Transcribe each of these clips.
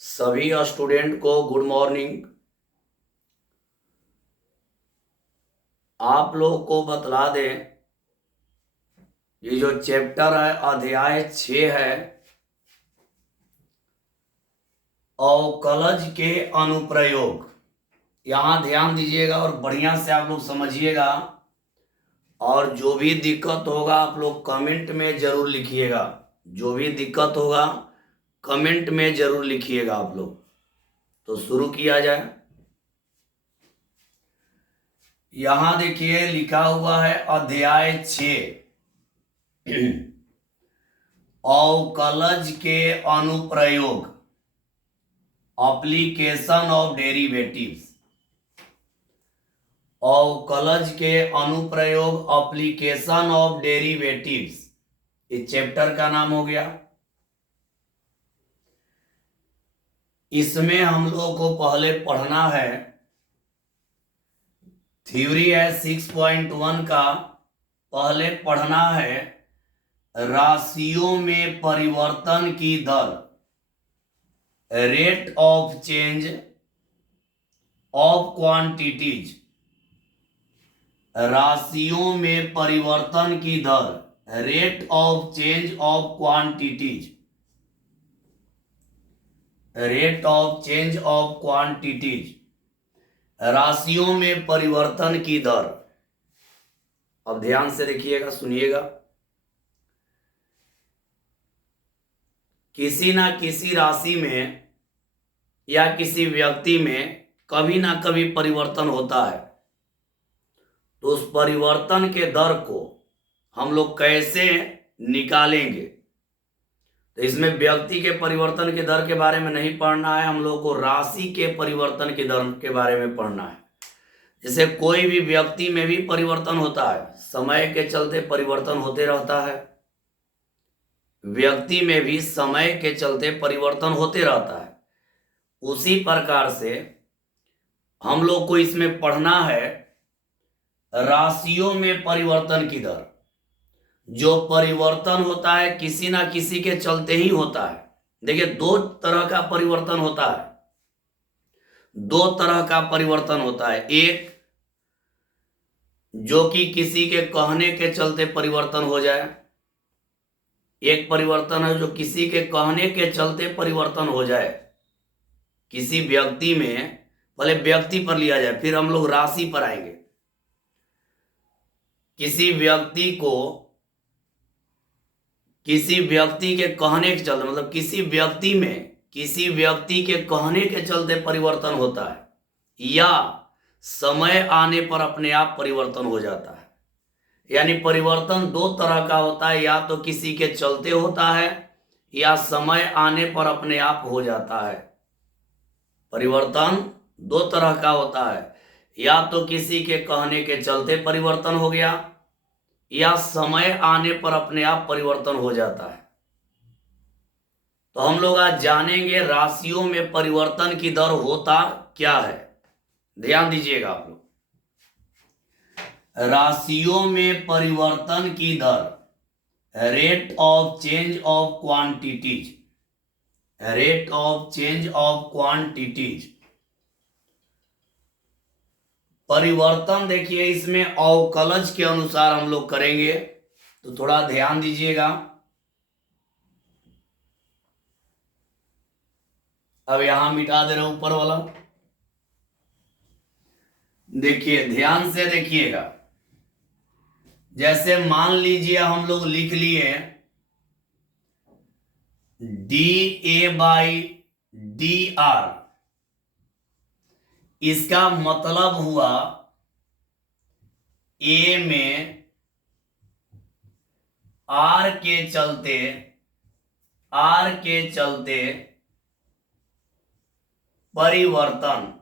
सभी स्टूडेंट को good morning. आप लोग को बतला दें, ये जो चैप्टर है अध्याय 6 है, अवकलज के अनुप्रयोग। यहाँ ध्यान दीजिएगा और बढ़िया से आप लोग समझिएगा, और जो भी दिक्कत होगा आप लोग कमेंट में जरूर लिखिएगा। जो भी दिक्कत होगा कमेंट में जरूर लिखिएगा आप लोग। तो शुरू किया जाए। यहां देखिए लिखा हुआ है अध्याय 6 अवकलज के अनुप्रयोग, एप्लीकेशन ऑफ डेरिवेटिव्स। अवकलज के अनुप्रयोग, एप्लीकेशन ऑफ डेरिवेटिव्स, इस चैप्टर का नाम हो गया। इसमें हम लोग को पहले पढ़ना है, थ्योरी है 6.1 का। पहले पढ़ना है राशियों में परिवर्तन की दर, rate of change of quantities. राशियों में परिवर्तन की दर, rate of change of quantities, rate of change of quantities, राशियों में परिवर्तन की दर। अब ध्यान से देखिएगा, सुनिएगा। किसी ना किसी राशि में या किसी व्यक्ति में कभी ना कभी परिवर्तन होता है, तो उस परिवर्तन के दर को हम लोग कैसे निकालेंगे। तो इसमें व्यक्ति के परिवर्तन के दर के बारे में नहीं पढ़ना है, हम लोग को राशि के परिवर्तन के दर के बारे में पढ़ना है। जैसे कोई भी व्यक्ति में भी परिवर्तन होता है, समय के चलते परिवर्तन होते रहता है। व्यक्ति में भी समय के चलते परिवर्तन होते रहता है। उसी प्रकार से हम लोग को इसमें पढ़ना है राशियों में परिवर्तन की दर। जो परिवर्तन होता है किसी ना किसी के चलते ही होता है। देखिए, दो तरह का परिवर्तन होता है। दो तरह का परिवर्तन होता है। एक जो कि किसी के कहने के चलते परिवर्तन हो जाए। एक परिवर्तन है जो किसी के कहने के चलते परिवर्तन हो जाए। किसी व्यक्ति में, पहले व्यक्ति पर लिया जाए फिर हम लोग राशि पर आएंगे। किसी व्यक्ति को, किसी व्यक्ति के कहने के चलते, मतलब किसी व्यक्ति में किसी व्यक्ति के कहने के चलते परिवर्तन होता है, या समय आने पर अपने आप परिवर्तन हो जाता है। यानी परिवर्तन दो तरह का होता है, या तो किसी के चलते होता है या समय आने पर अपने आप हो जाता है। परिवर्तन दो तरह का होता है, या तो किसी के कहने के चलते परिवर्तन हो गया, या समय आने पर अपने आप परिवर्तन हो जाता है। तो हम लोग आज जानेंगे राशियों में परिवर्तन की दर होता क्या है। ध्यान दीजिएगा आप लोग। राशियों में परिवर्तन की दर, rate of change of quantities, rate of change of quantities. परिवर्तन देखिए इसमें अवकलज के अनुसार हम लोग करेंगे, तो थोड़ा ध्यान दीजिएगा। अब यहां मिटा दे रहा हूं ऊपर वाला। देखिए, ध्यान से देखिएगा। जैसे मान लीजिए हम लोग लिख लिए DA/DR। इसका मतलब हुआ ए में आर के चलते परिवर्तन,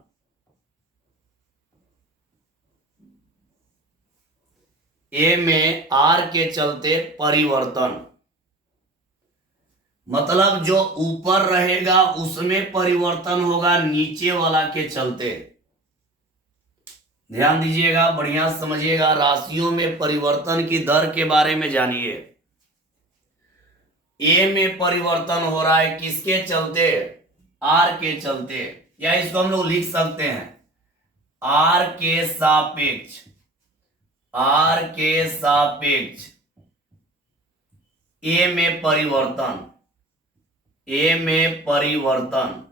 ए में आर के चलते परिवर्तन, मतलब जो ऊपर रहेगा उसमें परिवर्तन होगा नीचे वाला के चलते। ध्यान दीजिएगा, बढ़िया समझिएगा। राशियों में परिवर्तन की दर के बारे में जानिए। ए में परिवर्तन हो रहा है किसके चलते? आर के चलते, या इसको हम लोग लिख सकते हैं आर के सापेक्ष, आर के सापेक्ष ए में परिवर्तन, ए में परिवर्तन,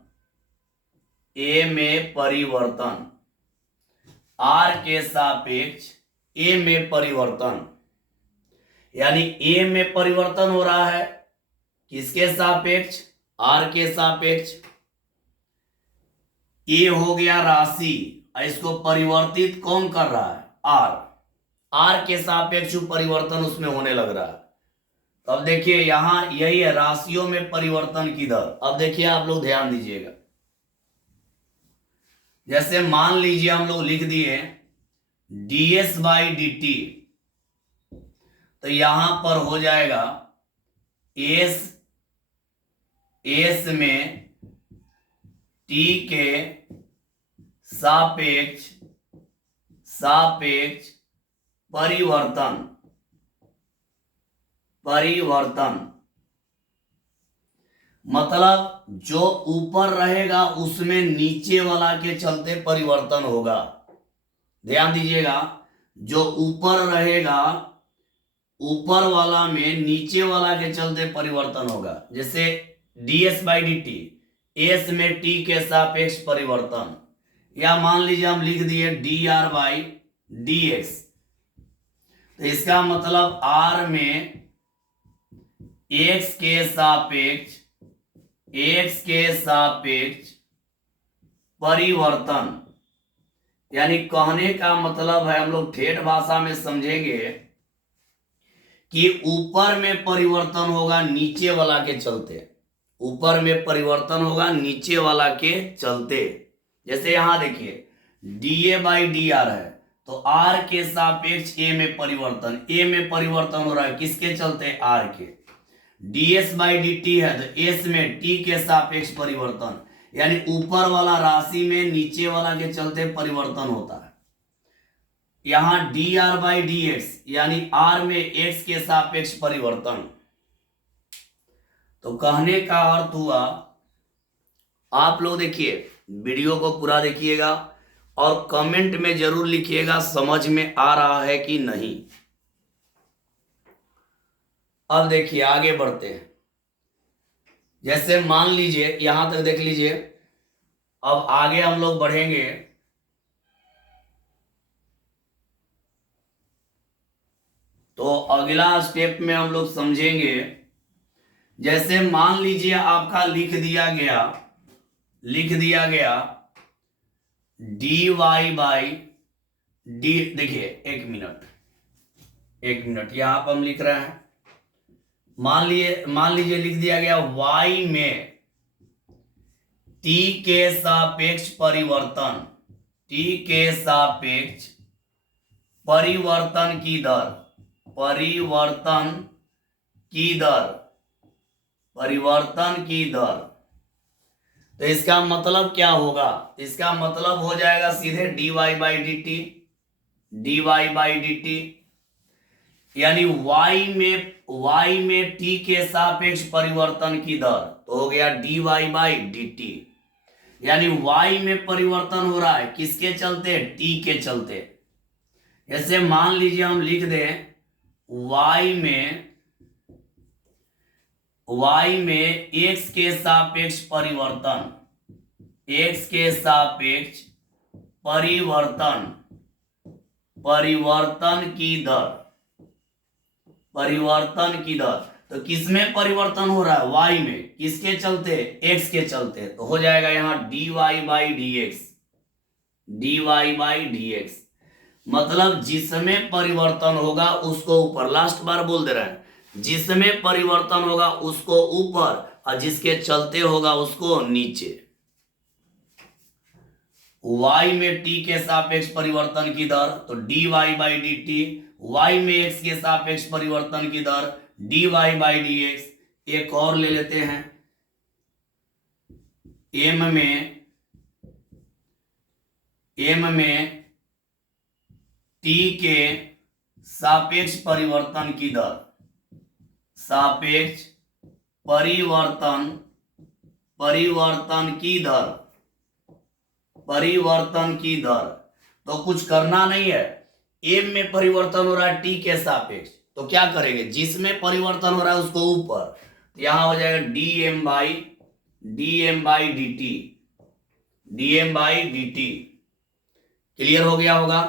ए में परिवर्तन, आर के सापेक्ष ए में परिवर्तन, यानी ए में परिवर्तन हो रहा है किसके सापेक्ष, आर के सापेक्ष। ए हो गया राशि, इसको परिवर्तित कौन कर रहा है, आर, आर के सापेक्ष परिवर्तन उसमें होने लग रहा है। तो अब देखिए यहां यही है राशियों में परिवर्तन की दर। अब देखिए आप लोग ध्यान दीजिएगा, जैसे मान लीजिए हम लोग लिख दिए ds बाई डी टी, तो यहां पर हो जाएगा एस, एस में टी के सापेक्ष, सापेक्ष परिवर्तन, परिवर्तन मतलब जो ऊपर रहेगा उसमें नीचे वाला के चलते परिवर्तन होगा। ध्यान दीजिएगा, जो ऊपर रहेगा ऊपर वाला में नीचे वाला के चलते परिवर्तन होगा। जैसे ds by D T, S में t के सापेक्ष परिवर्तन, या मान लीजिए हम लिख दिए dr बाई dx, तो इसका मतलब r में x के सापेक्ष, x के सापेक्ष परिवर्तन, यानी कहने का मतलब है हम लोग ठेठ भाषा में समझेंगे कि ऊपर में परिवर्तन होगा नीचे वाला के चलते, ऊपर में परिवर्तन होगा नीचे वाला के चलते। जैसे यहां देखिए dA बाई डी आर है, तो r के सापेक्ष a में परिवर्तन, a में परिवर्तन हो रहा है किसके चलते, r के। ds बाई डी टी है तो s में t के सापेक्ष परिवर्तन, यानी ऊपर वाला राशि में नीचे वाला के चलते परिवर्तन होता है। यहां dr बाई डी एक्स, यानी r में x के सापेक्ष परिवर्तन। तो कहने का अर्थ हुआ, आप लोग देखिए वीडियो को पूरा देखिएगा और कमेंट में जरूर लिखिएगा समझ में आ रहा है कि नहीं। अब देखिए आगे बढ़ते हैं, जैसे मान लीजिए यहां तक देख लीजिए, अब आगे हम लोग बढ़ेंगे तो अगला स्टेप में हम लोग समझेंगे। जैसे मान लीजिए आपका लिख दिया गया dy बाई डी, देखिए एक मिनट यहां पर हम लिख रहे हैं, मान लीजिए लिख दिया गया y में t के सापेक्ष परिवर्तन, t के सापेक्ष परिवर्तन की दर, परिवर्तन की दर, परिवर्तन की दर। तो इसका मतलब क्या होगा, इसका मतलब हो जाएगा सीधे dy by D T, dy by D T, यानी y में t के सापेक्ष परिवर्तन की दर, तो हो गया dy बाई डी टी, यानी y में परिवर्तन हो रहा है किसके चलते, t के चलते। जैसे मान लीजिए हम लिख दें y में x के सापेक्ष परिवर्तन, x के सापेक्ष परिवर्तन, परिवर्तन की दर, परिवर्तन की दर। तो किसमें परिवर्तन हो रहा है, y में, किसके चलते, x के चलते। तो हो जाएगा यहां dy by d x, dy by d x, मतलब जिसमें परिवर्तन होगा उसको ऊपर, लास्ट बार बोल दे रहे हैं, जिसमें परिवर्तन होगा उसको ऊपर और जिसके चलते होगा उसको नीचे। y में t के सापेक्ष परिवर्तन की दर तो dy by D T, y में x के सापेक्ष परिवर्तन की दर dy बाई डी एक्स। एक और ले लेते हैं, m में t के सापेक्ष परिवर्तन की दर, सापेक्ष परिवर्तन परिवर्तन की दर, परिवर्तन की दर। तो कुछ करना नहीं है, एम में परिवर्तन हो रहा है टी के सापेक्ष, तो क्या करेंगे, जिसमें परिवर्तन हो रहा है उसको ऊपर, यहां हो जाएगा D M by D T, D M by D T. Clear हो गया होगा।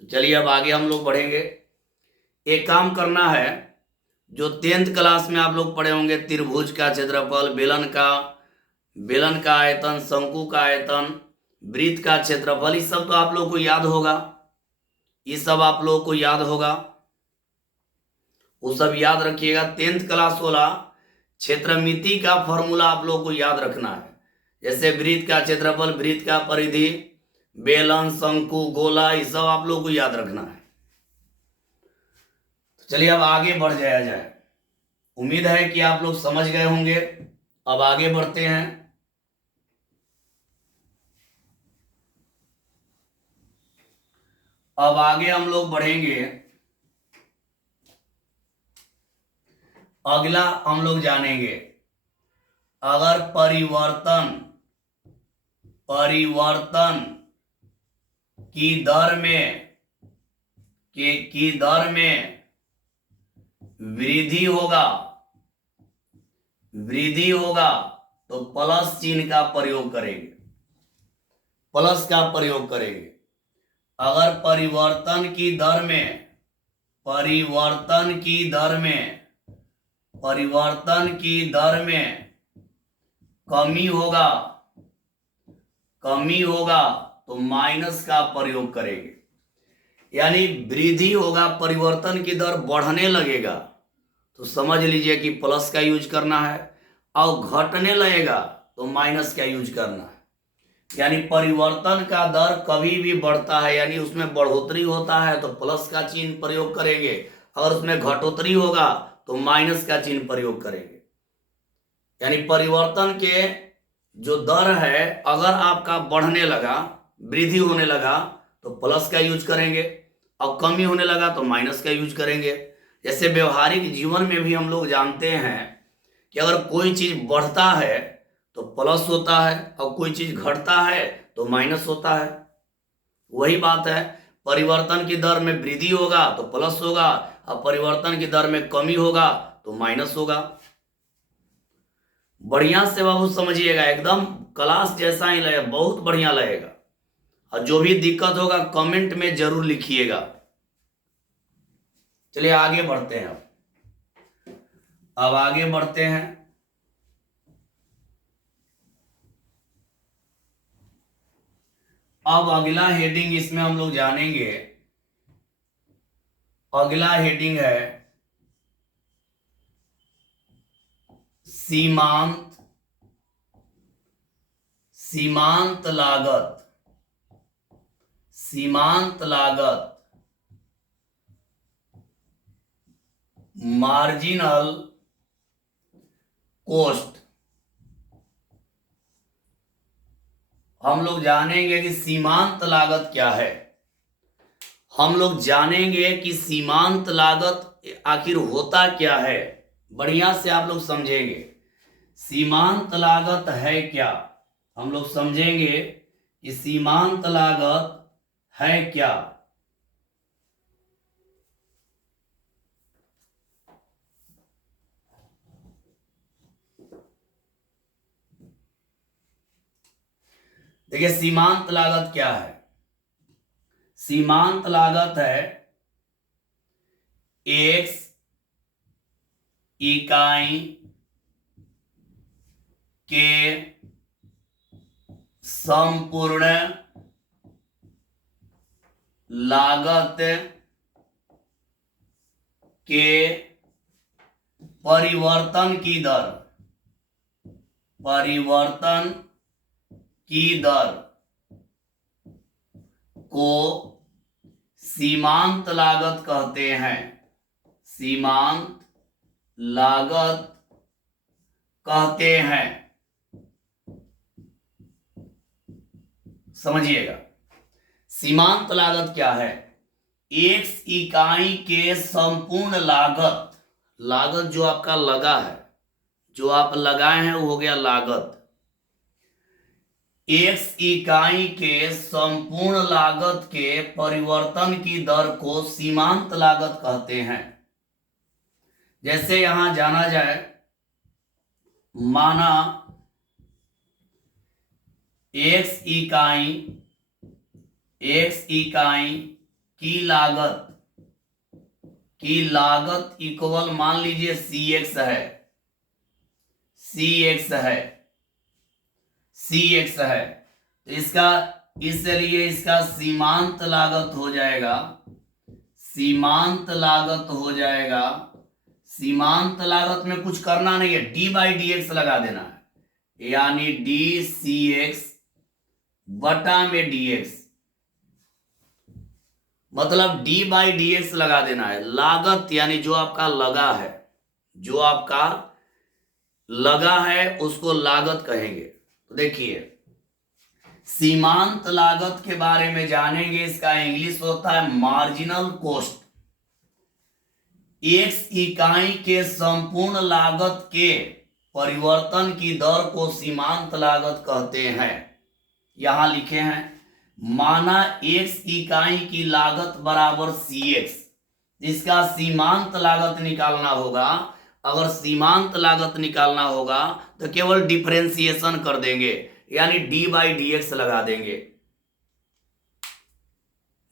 तो चलिए अब आगे हम लोग बढ़ेंगे। एक काम करना है, जो 10th क्लास में आप लोग पढ़े होंगे, त्रिभुज का क्षेत्रफल, बेलन का आयतन, शंकु का आयतन, वृत्त का क्षेत्रफल, ये सब तो आप लोग को याद होगा, ये सब आप लोग को याद होगा, वो सब याद रखिएगा। 10th क्लास वाला क्षेत्रमिति का फॉर्मूला आप लोग को याद रखना है, जैसे वृत्त का क्षेत्रफल, वृत्त का परिधि, बेलन, शंकु, गोला, ये सब आप लोग को याद रखना है। तो चलिए अब आगे बढ़ जाया जाए। उम्मीद है कि आप लोग समझ गए होंगे। अब आगे बढ़ते हैं। अब आगे हम लोग बढ़ेंगे। अगला हम लोग जानेंगे, अगर परिवर्तन की दर में वृद्धि होगा तो प्लस चिन्ह का प्रयोग करेंगे, प्लस का प्रयोग करेंगे। अगर परिवर्तन की दर में कमी होगा तो माइनस का प्रयोग करेंगे। यानी वृद्धि होगा, परिवर्तन की दर बढ़ने लगेगा तो समझ लीजिए कि प्लस का यूज करना है, और घटने लगेगा तो माइनस का यूज करना है। यानी परिवर्तन का दर कभी भी बढ़ता है, यानी उसमें बढ़ोतरी होता है तो प्लस का चिन्ह प्रयोग करेंगे, अगर उसमें घटोतरी होगा तो माइनस का चिन्ह प्रयोग करेंगे। यानी परिवर्तन के जो दर है, अगर आपका बढ़ने लगा, वृद्धि होने लगा तो प्लस का यूज करेंगे, और कमी होने लगा तो माइनस का यूज करेंगे। जैसे व्यवहारिक जीवन में भी हम लोग जानते हैं कि अगर कोई चीज बढ़ता है तो प्लस होता है, और कोई चीज घटता है तो माइनस होता है। वही बात है, परिवर्तन की दर में वृद्धि होगा तो प्लस होगा, और परिवर्तन की दर में कमी होगा तो माइनस होगा। बढ़िया से बाबू समझिएगा, एकदम क्लास जैसा ही लगेगा, बहुत बढ़िया लगेगा। और जो भी दिक्कत होगा कमेंट में जरूर लिखिएगा। चलिए आगे बढ़ते हैं। अब आगे बढ़ते हैं। अब अगला हेडिंग इसमें हम लोग जानेंगे। अगला हेडिंग है सीमांत लागत, मार्जिनल कॉस्ट। हम लोग जानेंगे कि सीमांत लागत क्या है, हम लोग जानेंगे कि सीमांत लागत आखिर होता क्या है। बढ़िया से आप लोग समझेंगे सीमांत लागत है क्या, हम लोग समझेंगे कि सीमांत लागत है क्या। देखिए सीमांत लागत क्या है। सीमांत लागत है x इकाई के संपूर्ण लागत के परिवर्तन की दर को सीमांत लागत कहते हैं, सीमांत लागत कहते हैं। समझिएगा सीमांत लागत क्या है। x इकाई के संपूर्ण लागत जो आपका लगा है, जो आप लगाए हैं वो हो गया लागत। x इकाई के संपूर्ण लागत के परिवर्तन की दर को सीमांत लागत कहते हैं। जैसे यहां जाना जाए, माना x इकाई की लागत इक्वल मान लीजिए cx है, तो इसका इसलिए इसका सीमांत लागत हो जाएगा, सीमांत लागत में कुछ करना नहीं है, डी बाई डी एक्स लगा देना है, यानी डी सी एक्स बटा में डी एक्स, मतलब डी बाई डी एक्स लगा देना है। लागत यानी जो आपका लगा है उसको लागत कहेंगे। तो देखिए, सीमांत लागत के बारे में जानेंगे, इसका इंग्लिश होता है मार्जिनल कॉस्ट। एक्स इकाई के संपूर्ण लागत के परिवर्तन की दर को सीमांत लागत कहते हैं। यहां लिखे हैं, माना एक्स इकाई की लागत बराबर सी एक्स, इसका सीमांत लागत निकालना होगा। अगर सीमांत लागत निकालना होगा तो केवल डिफरेंशिएशन कर देंगे, यानी डी बाई डी एक्स लगा देंगे।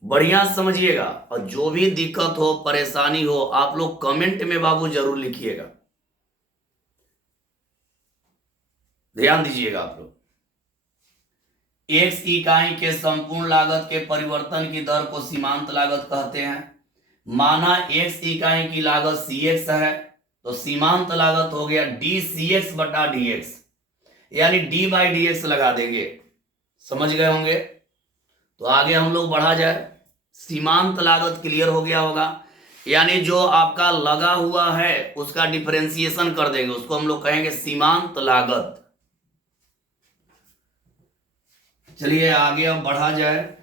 बढ़िया समझिएगा, और जो भी दिक्कत हो, परेशानी हो, आप लोग कमेंट में बाबू जरूर लिखिएगा, ध्यान दीजिएगा आप लोग। एक्स इकाई के संपूर्ण लागत के परिवर्तन की दर को सीमांत लागत कहते हैं। माना एक्स इकाई की लागत सी एक्स है, तो सीमांत लागत हो गया डी सी एक्स बटा डी एक्स, यानी डी बाई डी एक्स लगा देंगे। समझ गए होंगे? तो आगे हम लोग बढ़ा जाए। सीमांत लागत क्लियर हो गया होगा, यानी जो आपका लगा हुआ है उसका डिफरेंशिएशन कर देंगे, उसको हम लोग कहेंगे सीमांत लागत। चलिए आगे अब बढ़ा जाए।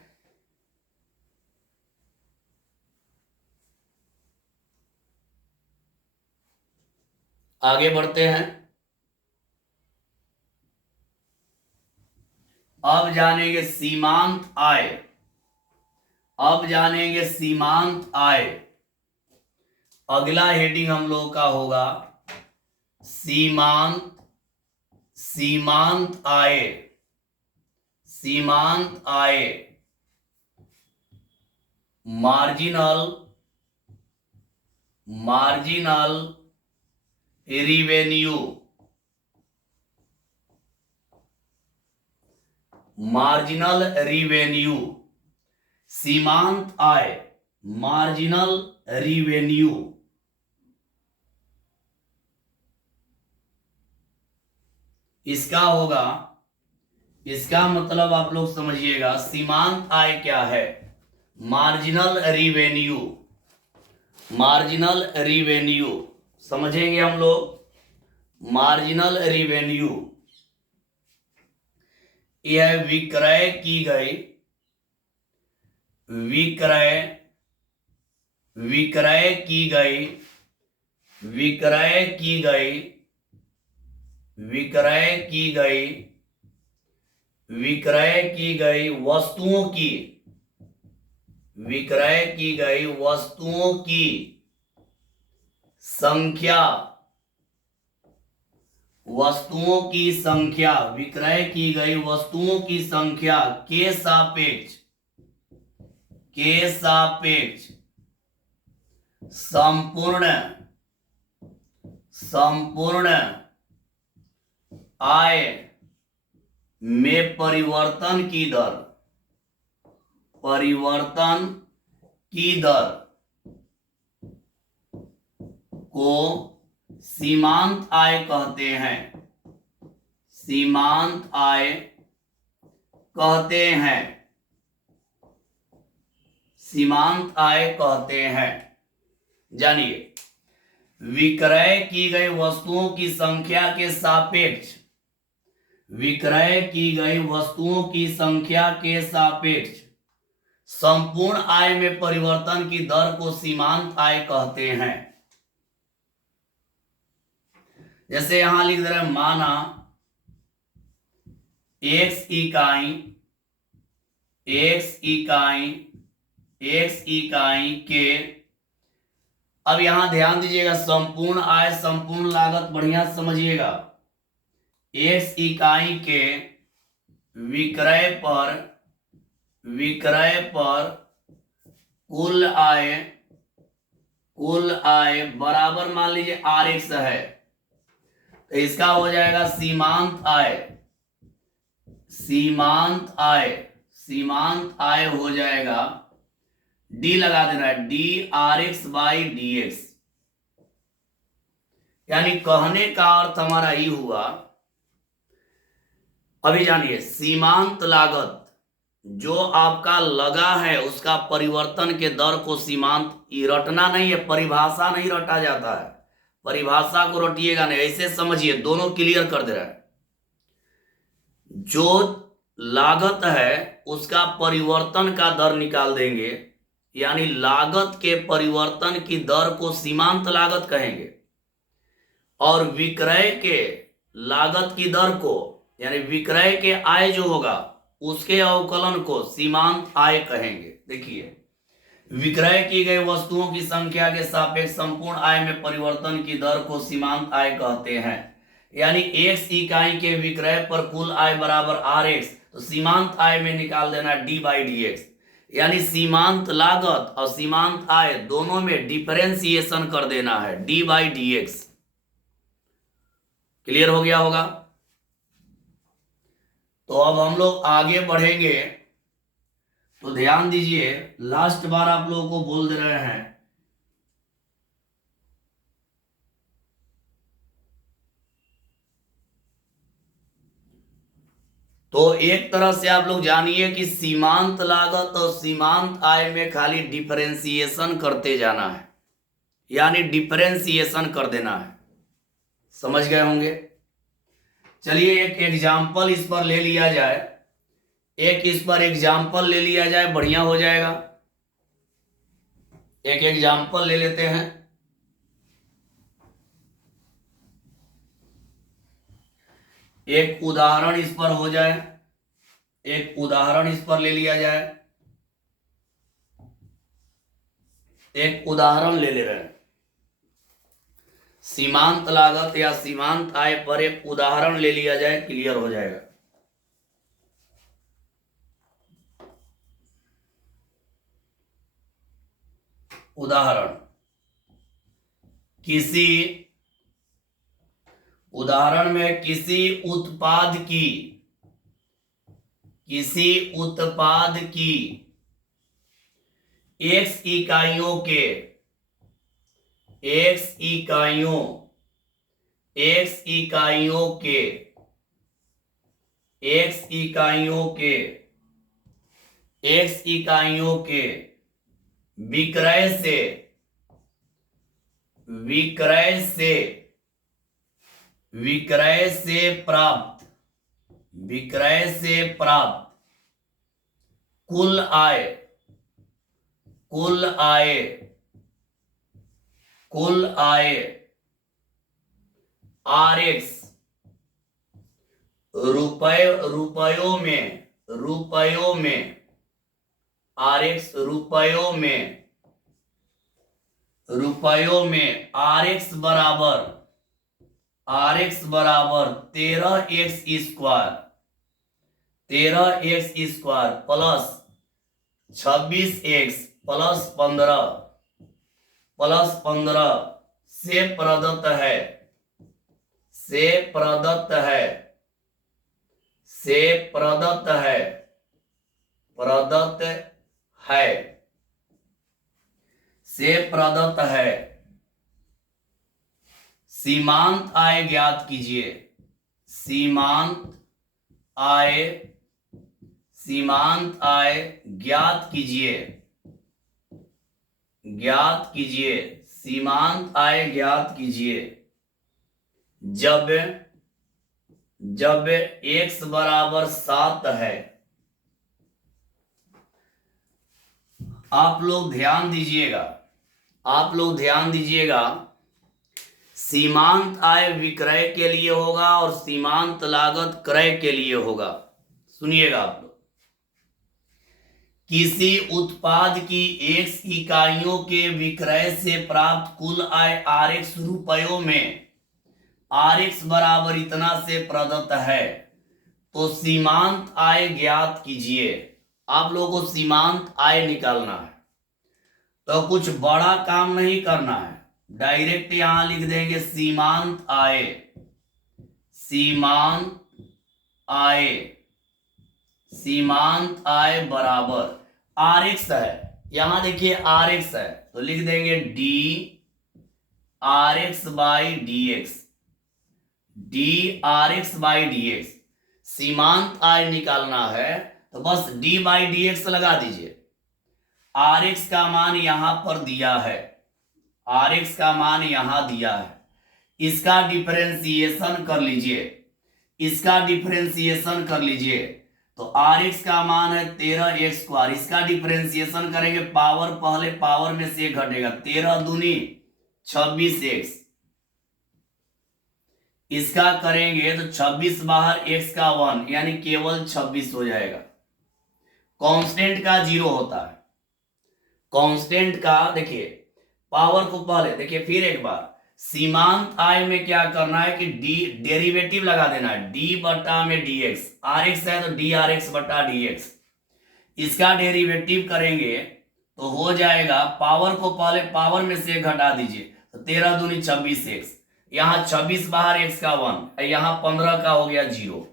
आगे बढ़ते हैं। अब जानेंगे सीमांत आय। अगला हेडिंग हम लोग का होगा सीमांत आय, मार्जिनल रिवेन्यू, सीमांत आय, मार्जिनल रिवेन्यू। इसका होगा, इसका मतलब आप लोग समझिएगा, सीमांत आय क्या है? मार्जिनल रिवेन्यू समझेंगे हम लोग। मार्जिनल रिवेन्यू यह विक्रय की गई वस्तुओं की संख्या, विक्रय की गई वस्तुओं की संख्या के सापेक्ष संपूर्ण आय में परिवर्तन की दर को सीमांत आय कहते हैं। जानिए, विक्रय की गई वस्तुओं की संख्या के सापेक्ष संपूर्ण आय में परिवर्तन की दर को सीमांत आय कहते हैं। जैसे यहां लिख दे रहे हैं माना एक्स इकाई एक्स इकाई एक्स इकाई के। अब यहां ध्यान दीजिएगा, संपूर्ण आय संपूर्ण लागत बढ़िया से समझिएगा। एक्स इकाई के विक्रय पर कुल आय बराबर मान लीजिए आर एक्स है, तो इसका हो जाएगा सीमांत आय हो जाएगा, डी लगा देना है, D R x by d x. यानी कहने का अर्थ हमारा ये हुआ, अभी जानिए, सीमांत लागत जो आपका लगा है उसका परिवर्तन के दर को सीमांत, रटना नहीं है, परिभाषा नहीं रटा जाता है, परिभाषा को रटिएगा नहीं, ऐसे समझिए, दोनों क्लियर कर दे रहा है। जो लागत है उसका परिवर्तन का दर निकाल देंगे, यानी लागत के परिवर्तन की दर को सीमांत लागत कहेंगे, और विक्रय के लागत की दर को, यानी विक्रय के आय जो होगा उसके अवकलन को सीमांत आय कहेंगे। देखिए, विक्रय की गई वस्तुओं की संख्या के सापेक्ष संपूर्ण आय में परिवर्तन की दर को सीमांत आय कहते हैं। यानी एक्स इकाई के विक्रय पर कुल आय बराबर आर एक्स, तो सीमांत आय में निकाल देना डी बाई डी एक्स। यानी सीमांत लागत और सीमांत आय दोनों में डिफरेंशिएशन कर देना है, D by d x. Clear हो गया होगा? तो अब हम लोग आगे बढ़ेंगे, तो ध्यान दीजिए, लास्ट बार आप लोगों को बोल दे रहे हैं, तो एक तरह से आप लोग जानिए कि सीमांत लागत और सीमांत आय में खाली डिफरेंशिएशन करते जाना है, यानी डिफरेंशिएशन कर देना है। समझ गए होंगे? चलिए एक एग्जाम्पल इस पर ले लिया जाए, बढ़िया हो जाएगा। एक एग्जाम्पल ले लेते हैं। एक उदाहरण इस पर हो जाए, एक उदाहरण इस पर ले लिया जाए। एक उदाहरण ले ले रहे हैं, सीमांत लागत या सीमांत आय पर एक उदाहरण ले लिया जाए, क्लियर हो जाएगा। उदाहरण, उदाहरण में किसी उत्पाद की एक्स इकाइयों के विक्रय से प्राप्त कुल आय आर एक्स रुपयों में आर एक्स रुपयों में आर एक्स बराबर 13x square plus 26x plus 15 से प्रदत्त है। सीमांत आय ज्ञात कीजिए। सीमांत आय ज्ञात कीजिए। सीमांत आय ज्ञात कीजिए जब x बराबर 7 है। आप लोग ध्यान दीजिएगा सीमांत आय विक्रय के लिए होगा और सीमांत लागत क्रय के लिए होगा। सुनिएगा आप लोग, किसी उत्पाद की x इकाइयों के विक्रय से प्राप्त कुल आय Rx रुपयों में Rx बराबर इतना से प्रदत्त है, तो सीमांत आय ज्ञात कीजिए। आप लोगों को सीमांत आय निकालना है, तो कुछ बड़ा काम नहीं करना है, डायरेक्ट यहां लिख देंगे सीमांत आय। सीमांत आय, सीमांत आय बराबर Rx है, यहां देखिए Rx है तो लिख देंगे d Rx by dx, d Rx by dx। सीमांत आय निकालना है तो बस d बाई dx लगा दीजिए। Rx का मान यहां पर दिया है, Rx का मान यहां दिया है, इसका डिफरेंशिएशन कर लीजिए, इसका डिफरेंशिएशन कर लीजिए। तो Rx का मान है 13x², इसका डिफरेंशिएशन करेंगे, पावर पहले पावर में से घटेगा, 13 दूनी 26x, इसका करेंगे तो 26 बाहर x का 1 यानी केवल 26 हो जाएगा। कांस्टेंट का 0 होता है, कांस्टेंट का देखिए पावर को पहले देखिए, फिर एक बार सीमांत आय में क्या करना है कि डी डेरिवेटिव लगा देना है, d बटा में dx, Rx है तो drx बटा dx, इसका डेरिवेटिव करेंगे तो हो जाएगा, पावर को पहले पावर में से घटा दीजिए तो 13 दूनी 26x, यहां 26 बाहर x का 1, यहां 15 का हो गया 0।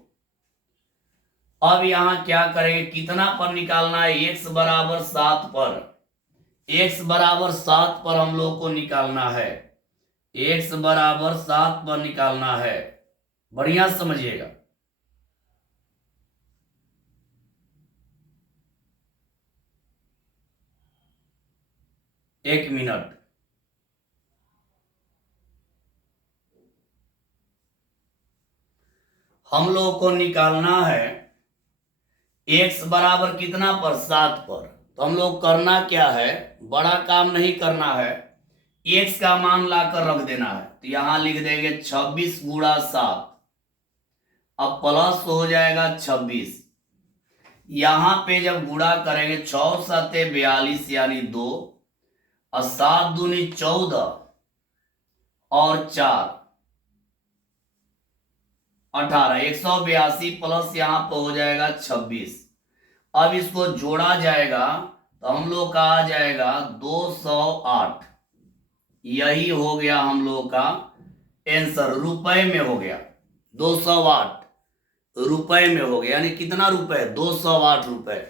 अब यहां क्या करेंगे, कितना पर निकालना है, x बराबर 7 पर, x बराबर 7 पर हम लोग को निकालना है, x बराबर 7 पर निकालना है। बढ़िया समझिएगा, एक मिनट, हम लोग को निकालना है x बराबर कितना पर, 7 पर। तो हम लोग करना क्या है, बड़ा काम नहीं करना है, x का मान लाकर रख देना है। तो यहां लिख देंगे 26 गुणा 7, अब प्लस हो जाएगा 26, यहां पे जब गुणा करेंगे 6 सते 42 यानी 2, और 7 दूनी 14 और 4 18, 182 प्लस यहां पर हो जाएगा 26। अब इसको जोड़ा जाएगा तो हम लोग का आ जाएगा 208, यही हो गया हम लोग का आंसर, रुपए में हो गया 208 रुपए में हो गया, यानी कितना रुपए, 208 रुपए।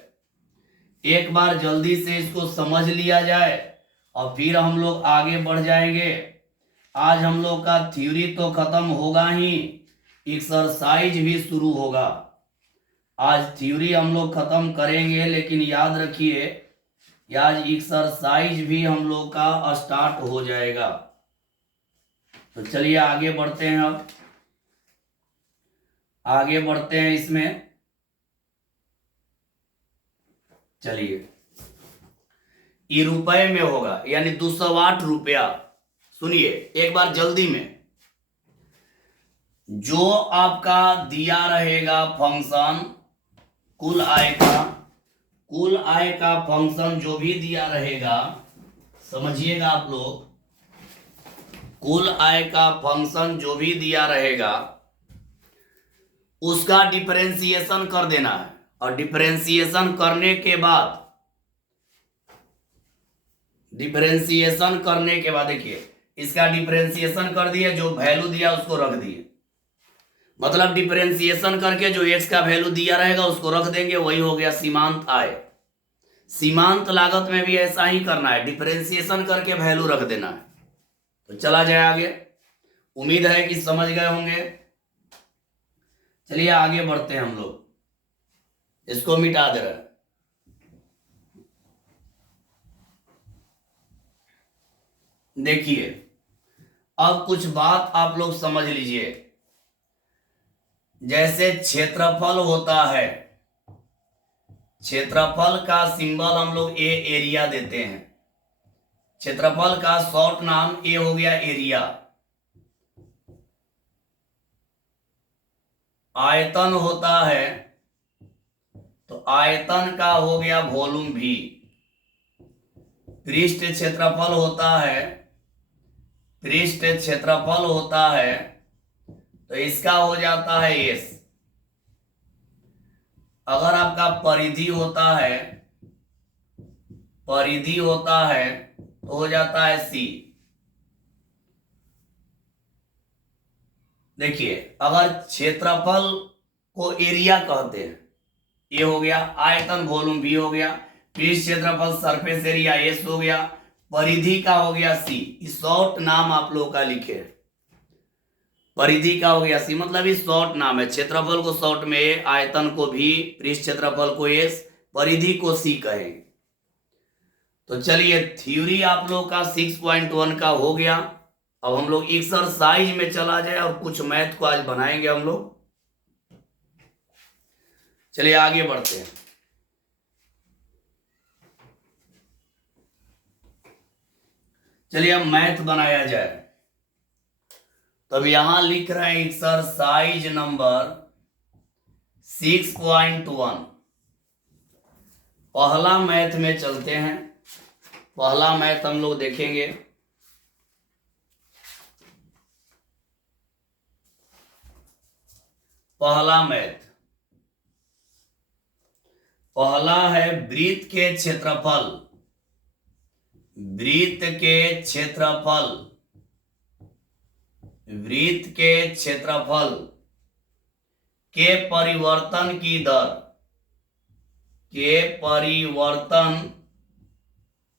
एक बार जल्दी से इसको समझ लिया जाए और फिर हम लोग आगे बढ़ जाएंगे। आज हम लोग का थ्योरी तो खत्म होगा ही, एक्सरसाइज भी शुरू होगा। आज थ्योरी हम लोग खत्म करेंगे, लेकिन याद रखिए आज एक्सरसाइज भी हम लोग का स्टार्ट हो जाएगा। तो चलिए आगे बढ़ते हैं, अब आगे बढ़ते हैं इसमें। चलिए, ये रुपए में होगा यानी 208 रुपया। सुनिए एक बार जल्दी में, जो आपका दिया रहेगा फंक्शन कुल आय का फंक्शन जो भी दिया रहेगा, समझिएगा आप लोग, कुल आय का फंक्शन जो भी दिया रहेगा उसका डिफरेंशिएशन कर देना है, और डिफरेंशिएशन करने के बाद देखिए इसका डिफरेंशिएशन कर दिए, जो वैल्यू दिया उसको रख दिए, मतलब डिफरेंशिएशन करके जो x का वैल्यू दिया रहेगा उसको रख देंगे, वही हो गया सीमांत आय। सीमांत लागत में भी ऐसा ही करना है, डिफरेंशिएशन करके वैल्यू रख देना है। तो चला जाए आगे, उम्मीद है कि समझ गए होंगे। चलिए आगे बढ़ते हैं हम लोग, इसको मिटा दे रहे हैं। देखिए अब कुछ बात आप लोग समझ लीजिए, जैसे क्षेत्रफल होता है, क्षेत्रफल का सिंबल हम लोग ए एरिया देते हैं, क्षेत्रफल का शॉर्ट नाम ए हो गया एरिया। आयतन होता है, तो आयतन का हो गया वॉल्यूम भी। पृष्ठ क्षेत्रफल होता है, पृष्ठ क्षेत्रफल होता है, तो इसका हो जाता है एस। अगर आपका परिधि होता है, परिधि होता है तो हो जाता है सी। देखिए, अगर क्षेत्रफल को एरिया कहते हैं, ये हो गया, आयतन वॉल्यूम भी हो गया, पृष्ठ क्षेत्रफल सरफेस एरिया एस हो गया, परिधि का हो गया सी। शॉर्ट नाम आप लोगों का लिखे, परिधि का हो गया सी, मतलब ये शॉर्ट नाम है। क्षेत्रफल को शॉर्ट में ए, आयतन को भी, पृष्ठ क्षेत्रफल को एस, परिधि को सी कहेंगे। तो चलिए, थ्योरी आप लोग का 6.1 का हो गया। अब हम लोग एक्सरसाइज में चला जाए और कुछ मैथ को आज बनाएंगे हम लोग। चलिए आगे बढ़ते हैं। चलिए अब मैथ बनाया जाए। तब यहां लिख रहे हैं एक्सरसाइज नंबर 6.1। पहला मैथ में चलते हैं। पहला मैथ हम लोग देखेंगे। पहला मैथ, पहला है वृत्त के क्षेत्रफल, वृत्त के क्षेत्रफल, वृत्त के क्षेत्रफल के परिवर्तन की दर, के परिवर्तन,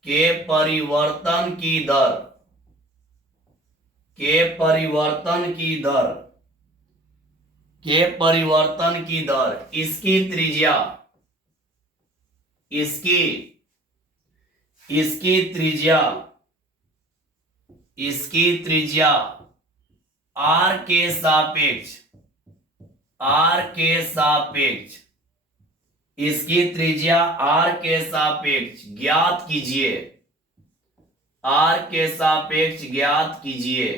के परिवर्तन की दर, के परिवर्तन की दर, के परिवर्तन की दर, इसकी त्रिज्या, इसकी त्रिज्या, इसकी त्रिज्या आर के सापेक्ष, आर के सापेक्ष, इसकी त्रिज्या आर के सापेक्ष ज्ञात कीजिए, आर के सापेक्ष ज्ञात कीजिए।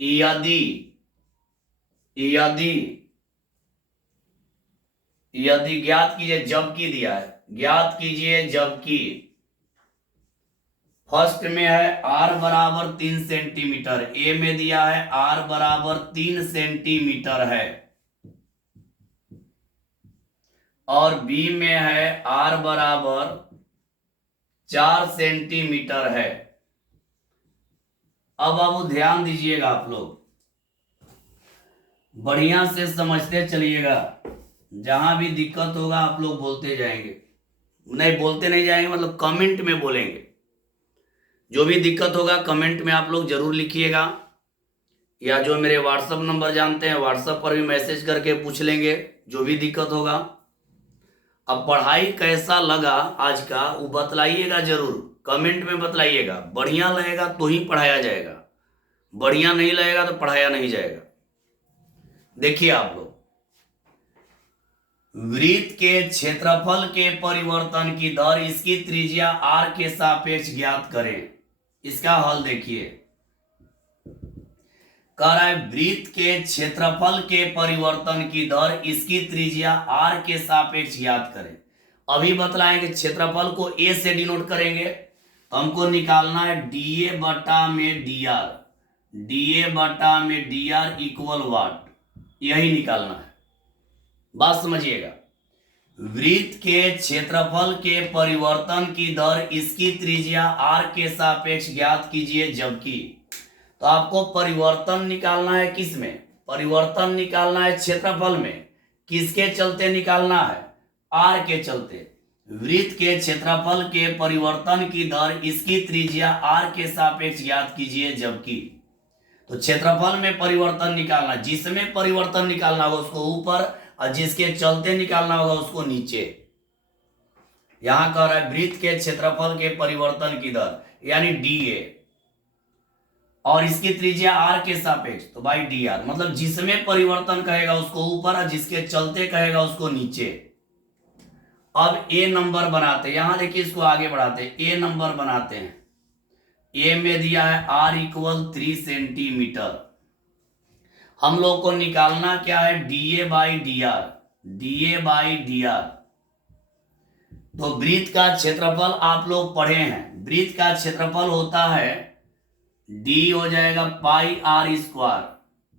यदि यदि यदि ज्ञात कीजिए, जबकि दिया है, ज्ञात कीजिए जबकि। फर्स्ट में है r बराबर 3 सेंटीमीटर, ए में दिया है r बराबर 3 सेंटीमीटर है, और बी में है r बराबर 4 सेंटीमीटर है। अब ध्यान दीजिएगा, आप लोग बढ़िया से समझते चलिएगा। जहां भी दिक्कत होगा आप लोग बोलते जाएंगे, नहीं बोलते नहीं जाएंगे, मतलब कमेंट में बोलेंगे। जो भी दिक्कत होगा कमेंट में आप लोग जरूर लिखिएगा, या जो मेरे व्हाट्सएप नंबर जानते हैं व्हाट्सएप पर भी मैसेज करके पूछ लेंगे जो भी दिक्कत होगा। अब पढ़ाई कैसा लगा आज का वो बतलाइएगा, जरूर कमेंट में बतलाइएगा। बढ़िया लगेगा तो ही पढ़ाया जाएगा, बढ़िया नहीं लगेगा तो पढ़ाया नहीं जाएगा। देखिए आप लोग, वृत्त के क्षेत्रफल के परिवर्तन की दर, इसकी त्रिज्या r के सापेक्ष ज्ञात करें। इसका हल देखिए, कह रहा है वृत्त के क्षेत्रफल के परिवर्तन की दर, इसकी त्रिज्या r के सापेक्ष ज्ञात करें। अभी बतलाएंगे, क्षेत्रफल को a से डिनोट करेंगे, हमको निकालना है dA बटा में dr, dA बटा में dr इक्वल वाट, यही निकालना है। बात समझिएगा, वृत्त के क्षेत्रफल के परिवर्तन की दर, इसकी त्रिज्या r के सापेक्ष ज्ञात कीजिए जबकि। तो आपको परिवर्तन निकालना है, किस में? परिवर्तन निकालना है क्षेत्रफल में। किसके चलते निकालना है? r के चलते। वृत्त के क्षेत्रफल के परिवर्तन की दर, इसकी त्रिज्या r के सापेक्ष ज्ञात कीजिए जबकि। तो क्षेत्रफल में परिवर्तन निकालना, जिसमें परिवर्तन निकालना होगा उसको ऊपर, और जिसके चलते निकालना होगा उसको नीचे। यहां कह रहा है वृत्त के क्षेत्रफल के परिवर्तन की दर यानी dA, और इसकी त्रिज्या r के सापेक्ष, तो बाई dr, मतलब जिसमें परिवर्तन कहेगा उसको ऊपर, और जिसके चलते कहेगा उसको नीचे। अब a नंबर बनाते हैं, यहां देखिए इसको आगे बढ़ाते हैं, a नंबर बनाते हैं। a में दिया है r इक्वल 3 सेंटीमीटर। हम लोग को निकालना क्या है, dA by D R, DA by D R. तो वृत्त का क्षेत्रफल आप लोग पढ़े हैं, वृत्त का क्षेत्रफल होता है डी हो जाएगा pi are square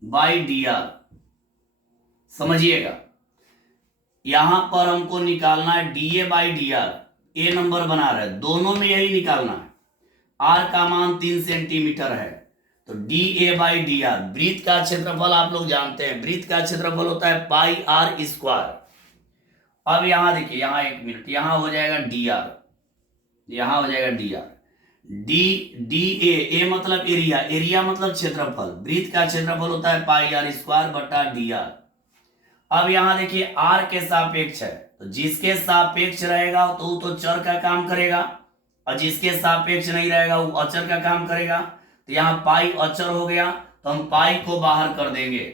by D r. समझिएगा, यहां पर हमको निकालना है डीए बाई डी आर, ए नंबर बना रहे हैं, दोनों में यही निकालना है। आर का मान 3 सेंटीमीटर है, तो D A by D R, वृत्त का क्षेत्रफल आप लोग जानते हैं, वृत्त का क्षेत्रफल होता है पाई आर स्क्वायर। अब यहां देखिए, यहां 1 मिनट, यहां हो जाएगा डी आर, यहां हो जाएगा D R, D D A मतलब एरिया, एरिया मतलब क्षेत्रफल, वृत्त का क्षेत्रफल होता है पाई आर स्क्वायर बटा डी आर। अब यहां देखिए आर के सापेक्ष है, तो जिसके सापेक्ष रहेगा तो वो तो चर का काम करेगा, और जिसके सापेक्ष नहीं रहेगा वो अचर का काम करेगा। तो यहाँ पाई अचर हो गया, तो हम पाई को बाहर कर देंगे,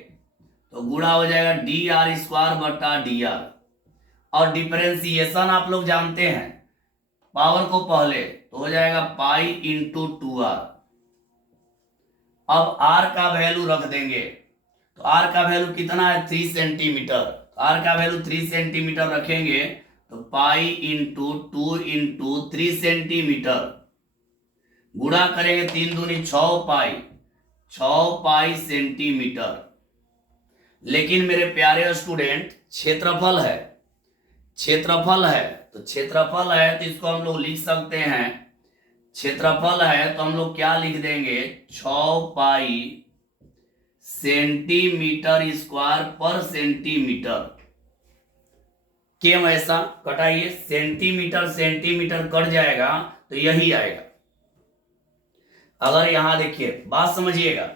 तो गुणा हो जाएगा डी आर स्क्वायर बटा डी आर। और डिफरेंशिएशन आप लोग जानते हैं, पावर को पहले, तो हो जाएगा पाई इंटू 2r। अब r का वैल्यू रख देंगे, तो r का वैल्यू कितना है, 3 सेंटीमीटर, तो r का वैल्यू 3 सेंटीमीटर रखेंगे, तो पाई इंटू 2 इंटू 3 सेंटीमीटर, गुणा करेंगे 3 दूनी 6 पाई, 6 पाई सेंटीमीटर। लेकिन मेरे प्यारे स्टूडेंट, क्षेत्रफल है, क्षेत्रफल है, तो क्षेत्रफल है तो इसको हम लोग लिख सकते हैं, क्षेत्रफल है तो हम लोग क्या लिख देंगे, 6 पाई सेंटीमीटर स्क्वायर पर सेंटीमीटर। क्यों ऐसा, कटाइए, सेंटीमीटर सेंटीमीटर कट जाएगा तो यही आएगा। अगर यहां देखिए, बात समझिएगा,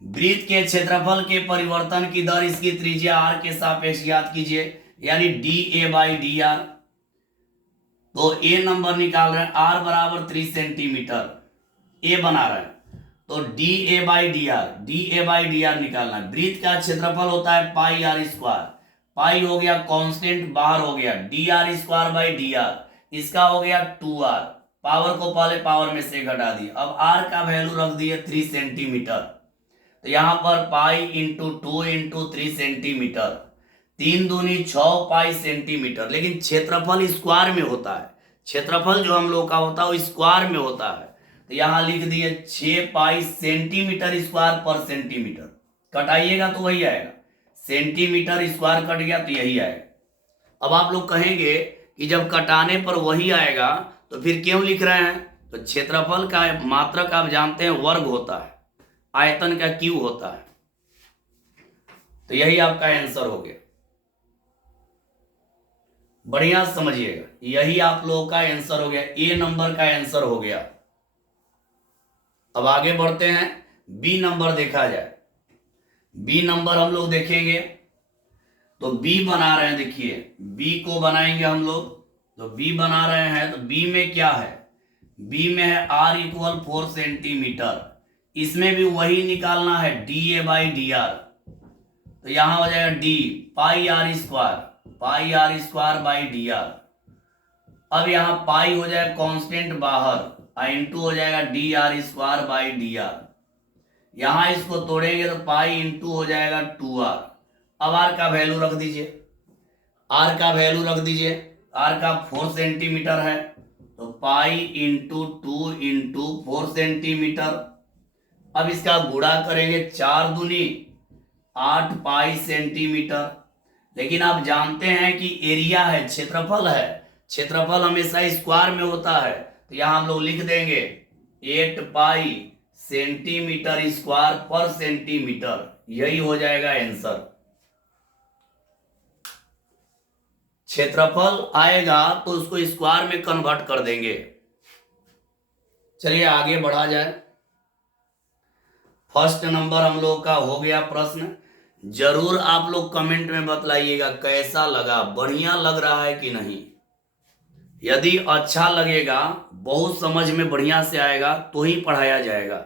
वृत्त के क्षेत्रफल के परिवर्तन की दर इसकी त्रिज्या आर के सापेक्ष ज्ञात कीजिए, यानी D A by D R. तो ए नंबर निकाल रहे हैं, आर बराबर 3 सेंटीमीटर, ए बना रहे हैं, तो D A by D R, D A by D R निकालना है। वृत्त का क्षेत्रफल होता है पाई आर स्क्वायर, पाई हो गया कांस्टेंट, बाहर हो गया D R square by D R, इसका हो गया 2r, पावर को पहले पावर में से घटा दिया। अब r का वैल्यू रख दिए 3 सेंटीमीटर, तो यहां पर पाई इंटू 2 इंटू 3 सेंटीमीटर, 3 दूनी 6 पाई सेंटीमीटर। लेकिन क्षेत्रफल स्क्वायर में होता है, क्षेत्रफल जो हम लोग का होता है वो स्क्वायर में होता है, तो यहां लिख दिए 6 पाई सेंटीमीटर स्क्वायर पर सेंटीमीटर। कटाइएगा तो वही आएगा, सेंटीमीटर स्क्वायर कट गया तो यही आएगा। अब आप लोग कहेंगे कि जब कटाने पर वही आएगा तो फिर क्यों लिख रहे हैं, तो क्षेत्रफल का मात्रक आप जानते हैं वर्ग होता है, आयतन का क्यू होता है, तो यही आपका आंसर हो गया। बढ़िया समझिएगा, यही आप लोगों का आंसर हो गया, ए नंबर का आंसर हो गया। अब आगे बढ़ते हैं, बी नंबर देखा जाए। बी नंबर हम लोग देखेंगे, तो बी बना रहे हैं, देखिए बी को बनाएंगे हम लोग, तो बी बना रहे हैं, तो बी में क्या है, बी में है r इक्वल 4 सेंटीमीटर, इसमें भी वही निकालना है D A by D R, तो यहां हो जाएगा D pi are square, pi are square by D R. अब यहां पाई हो जाएगा कांस्टेंट बाहर, इंटू हो जाएगा D R square by D R, यहां इसको तोड़ेंगे तो पाई इंटू हो जाएगा 2r। अब r का वैल्यू रख दीजिए, r का वैल्यू रख दीजिए, r का 4 सेंटीमीटर है, तो पाई इंटू 2 इंटू 4 सेंटीमीटर। अब इसका गुणा करेंगे, 4 दूनी 8 पाई सेंटीमीटर। लेकिन आप जानते हैं कि एरिया है, क्षेत्रफल है, क्षेत्रफल हमेशा स्क्वायर में होता है, तो यहां हम लोग लिख देंगे 8 पाई सेंटीमीटर स्क्वायर पर सेंटीमीटर, यही हो जाएगा आंसर। क्षेत्रफल आएगा तो उसको स्क्वायर में कन्वर्ट कर देंगे। चलिए आगे बढ़ा जाए। फर्स्ट नंबर हम लोग का हो गया प्रश्न। जरूर आप लोग कमेंट में बतलाइएगा कैसा लगा, बढ़िया लग रहा है कि नहीं। यदि अच्छा लगेगा, बहुत समझ में बढ़िया से आएगा तो ही पढ़ाया जाएगा।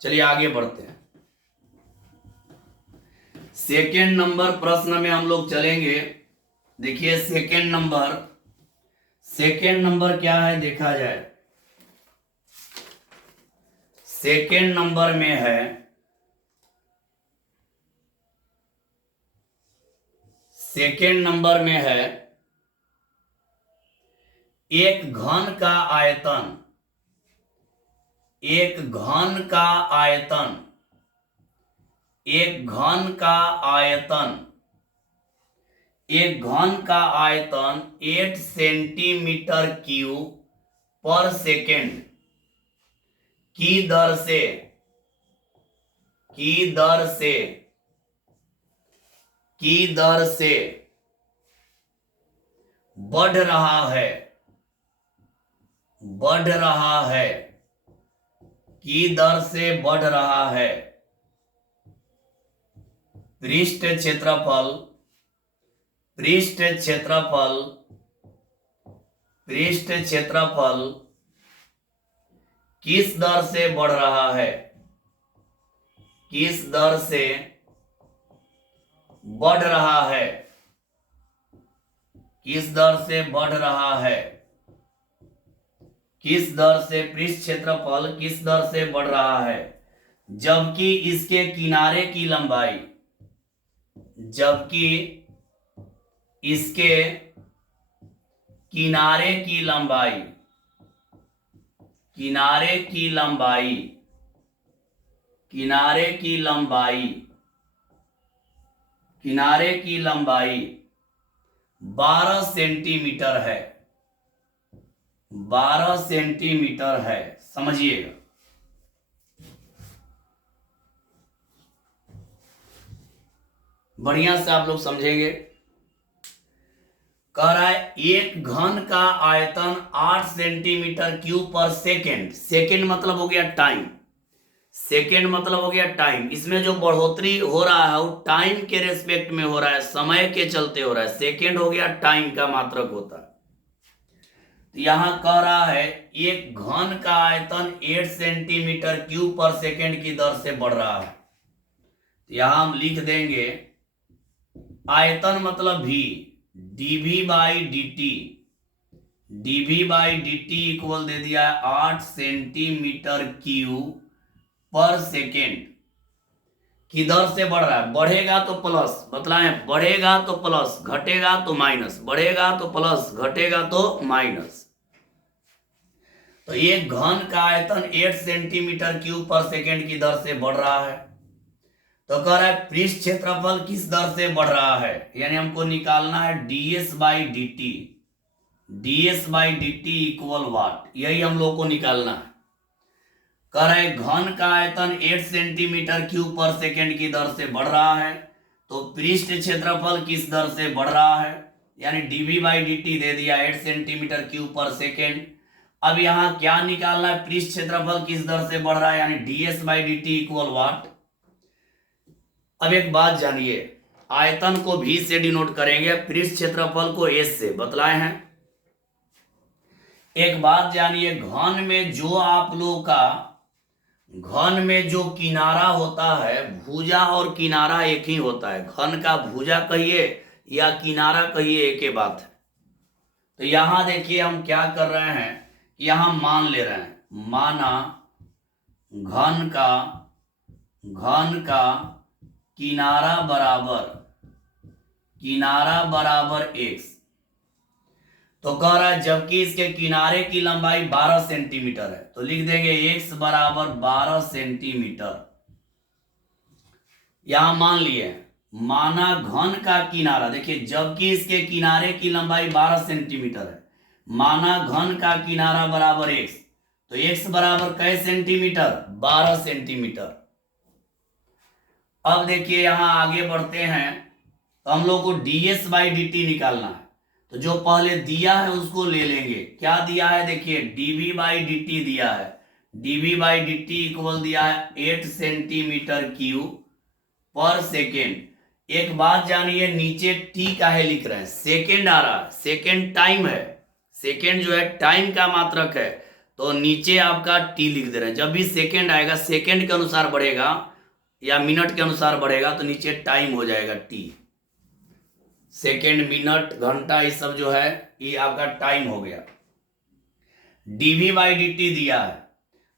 चलिए आगे बढ़ते हैं। सेकेंड नंबर प्रश्न में हम लोग चलेंगे। देखिए सेकेंड नंबर क्या है देखा जाए। सेकेंड नंबर में है सेकेंड नंबर में है एक घन का आयतन, एक घन का आयतन, एक घन का आयतन, एक घन का आयतन 8 सेंटीमीटर क्यूब पर सेकेंड की दर से, की दर से, की दर से बढ़ रहा है, बढ़ रहा है, की दर से बढ़ रहा है। पृष्ठ क्षेत्रफल, पृष्ठ क्षेत्रफल, पृष्ठ क्षेत्रफल किस दर से बढ़ रहा है, किस दर से बढ़ रहा है, किस दर से बढ़ रहा है, किस दर से पृष्ठ क्षेत्रफल किस दर से बढ़ रहा है, जबकि इसके किनारे की लंबाई, जबकि इसके किनारे की लंबाई, किनारे की लंबाई, किनारे की लंबाई, किनारे की लंबाई 12 सेंटीमीटर है, 12 सेंटीमीटर है। समझिएगा, बढ़िया से आप लोग समझेंगे। कह रहा है एक घन का आयतन 8 centimetre cube per second, second मतलब हो गया टाइम, सेकेंड मतलब हो गया टाइम। इसमें जो बढ़ोतरी हो रहा है वो टाइम के रेस्पेक्ट में हो रहा है, समय के चलते हो रहा है। सेकेंड हो गया टाइम का मात्रक होता है। तो यहां कह रहा है एक घन का आयतन 8 सेंटीमीटर क्यूब पर सेकेंड की दर से बढ़ रहा है। तो यहां हम लिख देंगे आयतन मतलब भी dv by D t, dv by D T equal दे दिया है 8 सेंटीमीटर क्यूब पर सेकेंड की दर से बढ़ रहा है। बढ़ेगा तो प्लस, बतलाएं, बढ़ेगा तो प्लस, घटेगा तो माइनस, बढ़ेगा तो प्लस, घटेगा तो माइनस। तो एक घन का आयतन 8 सेंटीमीटर क्यूब पर सेकेंड की दर से बढ़ रहा है। तो कह रहा है पृष्ठ क्षेत्रफल किस दर से बढ़ रहा है, यानी हमको निकालना है ds by D t, ds by D T equal what, यही हम लोग को निकालना है। कह रहा है घन का आयतन 8 सेंटीमीटर क्यूब पर सेकेंड की दर से बढ़ रहा है, तो पृष्ठ क्षेत्रफल किस दर से बढ़ रहा है, यानी dv बाई डी टी दे दिया 8 सेंटीमीटर क्यूब पर सेकेंड। अब यहां क्या निकालना है, पृष्ठ क्षेत्रफल किस दर से बढ़ रहा है, यानी ds by D T equal what. अब एक बात जानिए, आयतन को v से डिनोट करेंगे, पृष्ठ क्षेत्रफल को s से, बतलाए हैं। एक बात जानिए, घन में जो आप लोगों का, घन में जो किनारा होता है, भुजा और किनारा एक ही होता है। घन का भुजा कहिए या किनारा कहिए, एक ही बात है। तो यहां देखिए हम क्या कर रहे हैं, यहां मान ले रहे हैं, माना घन का किनारा बराबर x। तो कह रहा है जबकि इसके किनारे की लंबाई 12 सेंटीमीटर है, तो लिख देंगे x बराबर 12 सेंटीमीटर। यहां मान लिए, माना घन का किनारा, देखिए जबकि इसके किनारे की लंबाई 12 सेंटीमीटर है, माना घन का किनारा बराबर x, तो x बराबर कै सेंटीमीटर, 12 सेंटीमीटर। अब देखिए यहां आगे बढ़ते हैं, तो हम लोग को ds बाई डी टी निकालना है। तो जो पहले दिया है उसको ले लेंगे। क्या दिया है, देखिए dv बाई डी टी दिया है, dv by D T equal दिया है 8 सेंटीमीटर क्यूब पर सेकेंड। एक बात जानिए, नीचे t काहे लिख रहे हैं, सेकेंड आ रहा है, सेकेंड टाइम है, सेकेंड जो है टाइम का मात्रक है, तो नीचे आपका t लिख दे रहे हैं। जब भी सेकेंड आएगा, सेकेंड के अनुसार बढ़ेगा या मिनट के अनुसार बढ़ेगा, तो नीचे टाइम हो जाएगा t। सेकेंड, मिनट, घंटा, ये सब जो है ये आपका टाइम हो गया। dv बाई डी टी दिया है।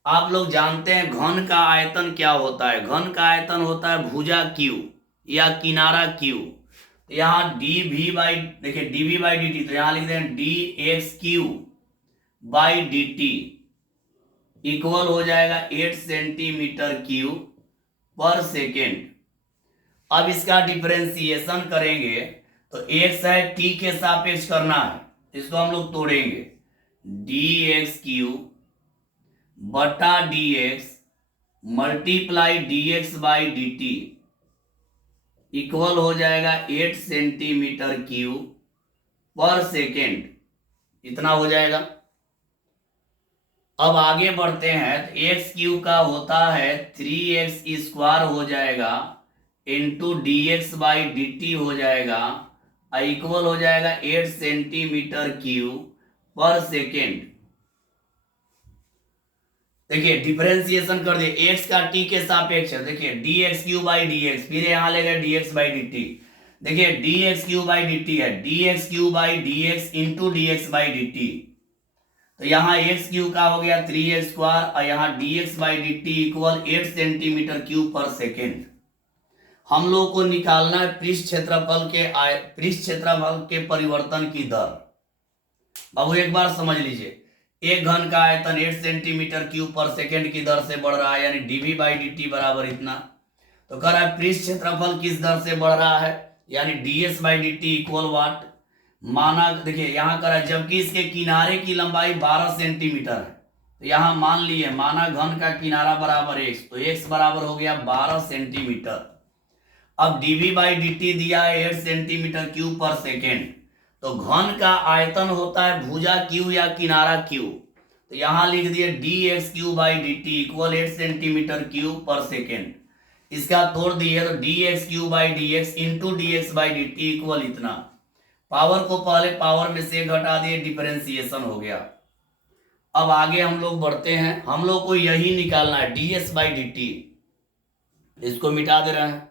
आप लोग जानते हैं घन का आयतन क्या होता है, घन का आयतन होता है भुजा q या किनारा q। तो यहाँ डी वी बाई, देखिए D V by D T, तो यहाँ लिख दें D x Q by D T equal हो जाएगा 8 सेंटीमीटर क्यूब पर सेकेंड। अब इसका डिफरेंशिएशन करेंगे तो एक्स है टी के सापेक्ष करना है, इसको हम लोग तोड़ेंगे, डी एक्स क्यूब बटा D x multiply D x by D T equal हो जाएगा 8 सेंटीमीटर क्यूब पर सेकेंड, इतना हो जाएगा। अब आगे बढ़ते हैं तो एक्स क्यूब का होता है 3x स्क्वायर हो जाएगा into d x by D t हो जाएगा इक्वल हो जाएगा 8 सेंटीमीटर क्यूब पर सेकेंड। देखिए डिफरेंशिएशन कर दिए, एक्स का टी के सापेक्ष है, देखिए d x Q by d x, फिर यहां ले गए d x by D t, देखिए d x Q by D t है, d x Q by d x into d x by D T, तो यहाँ एक्स क्यू का हो गया 3x स्क्वायर और यहाँ D x by D T equal 8 centimetre cube per second. हम लोग को निकालना है पृष्ठ क्षेत्रफल के परिवर्तन की दर। बाबू एक बार समझ लीजिए, एक घन का आयतन 8 सेंटीमीटर क्यूब पर सेकेंड की दर से बढ़ रहा है, यानी डीवी बाई डी टी बराबर इतना। तो कह रहा है पृष्ठ क्षेत्रफल किस दर से बढ़ रहा है, यानी d s by D T equal what. माना देखिए यहाँ कर, जबकि इसके किनारे की लंबाई 12 सेंटीमीटर है, तो यहाँ मान लिए माना घन का किनारा बराबर x, तो x बराबर हो गया 12 सेंटीमीटर। अब dv बाई डी टी दिया है 8 सेंटीमीटर क्यूब पर सेकेंड, तो घन का आयतन होता है भुजा q या किनारा q, तो यहाँ लिख दिए D x Q by D T equal 8 centimetre cube per second. इसका तोड़ दिए तो D x Q by d x into d x by D T equal इतना, पावर को पहले पावर में से घटा दिए, डिफरेंशिएशन हो गया। अब आगे हम लोग बढ़ते हैं, हम लोग को यही निकालना है D s by D T, इसको मिटा दे रहे हैं,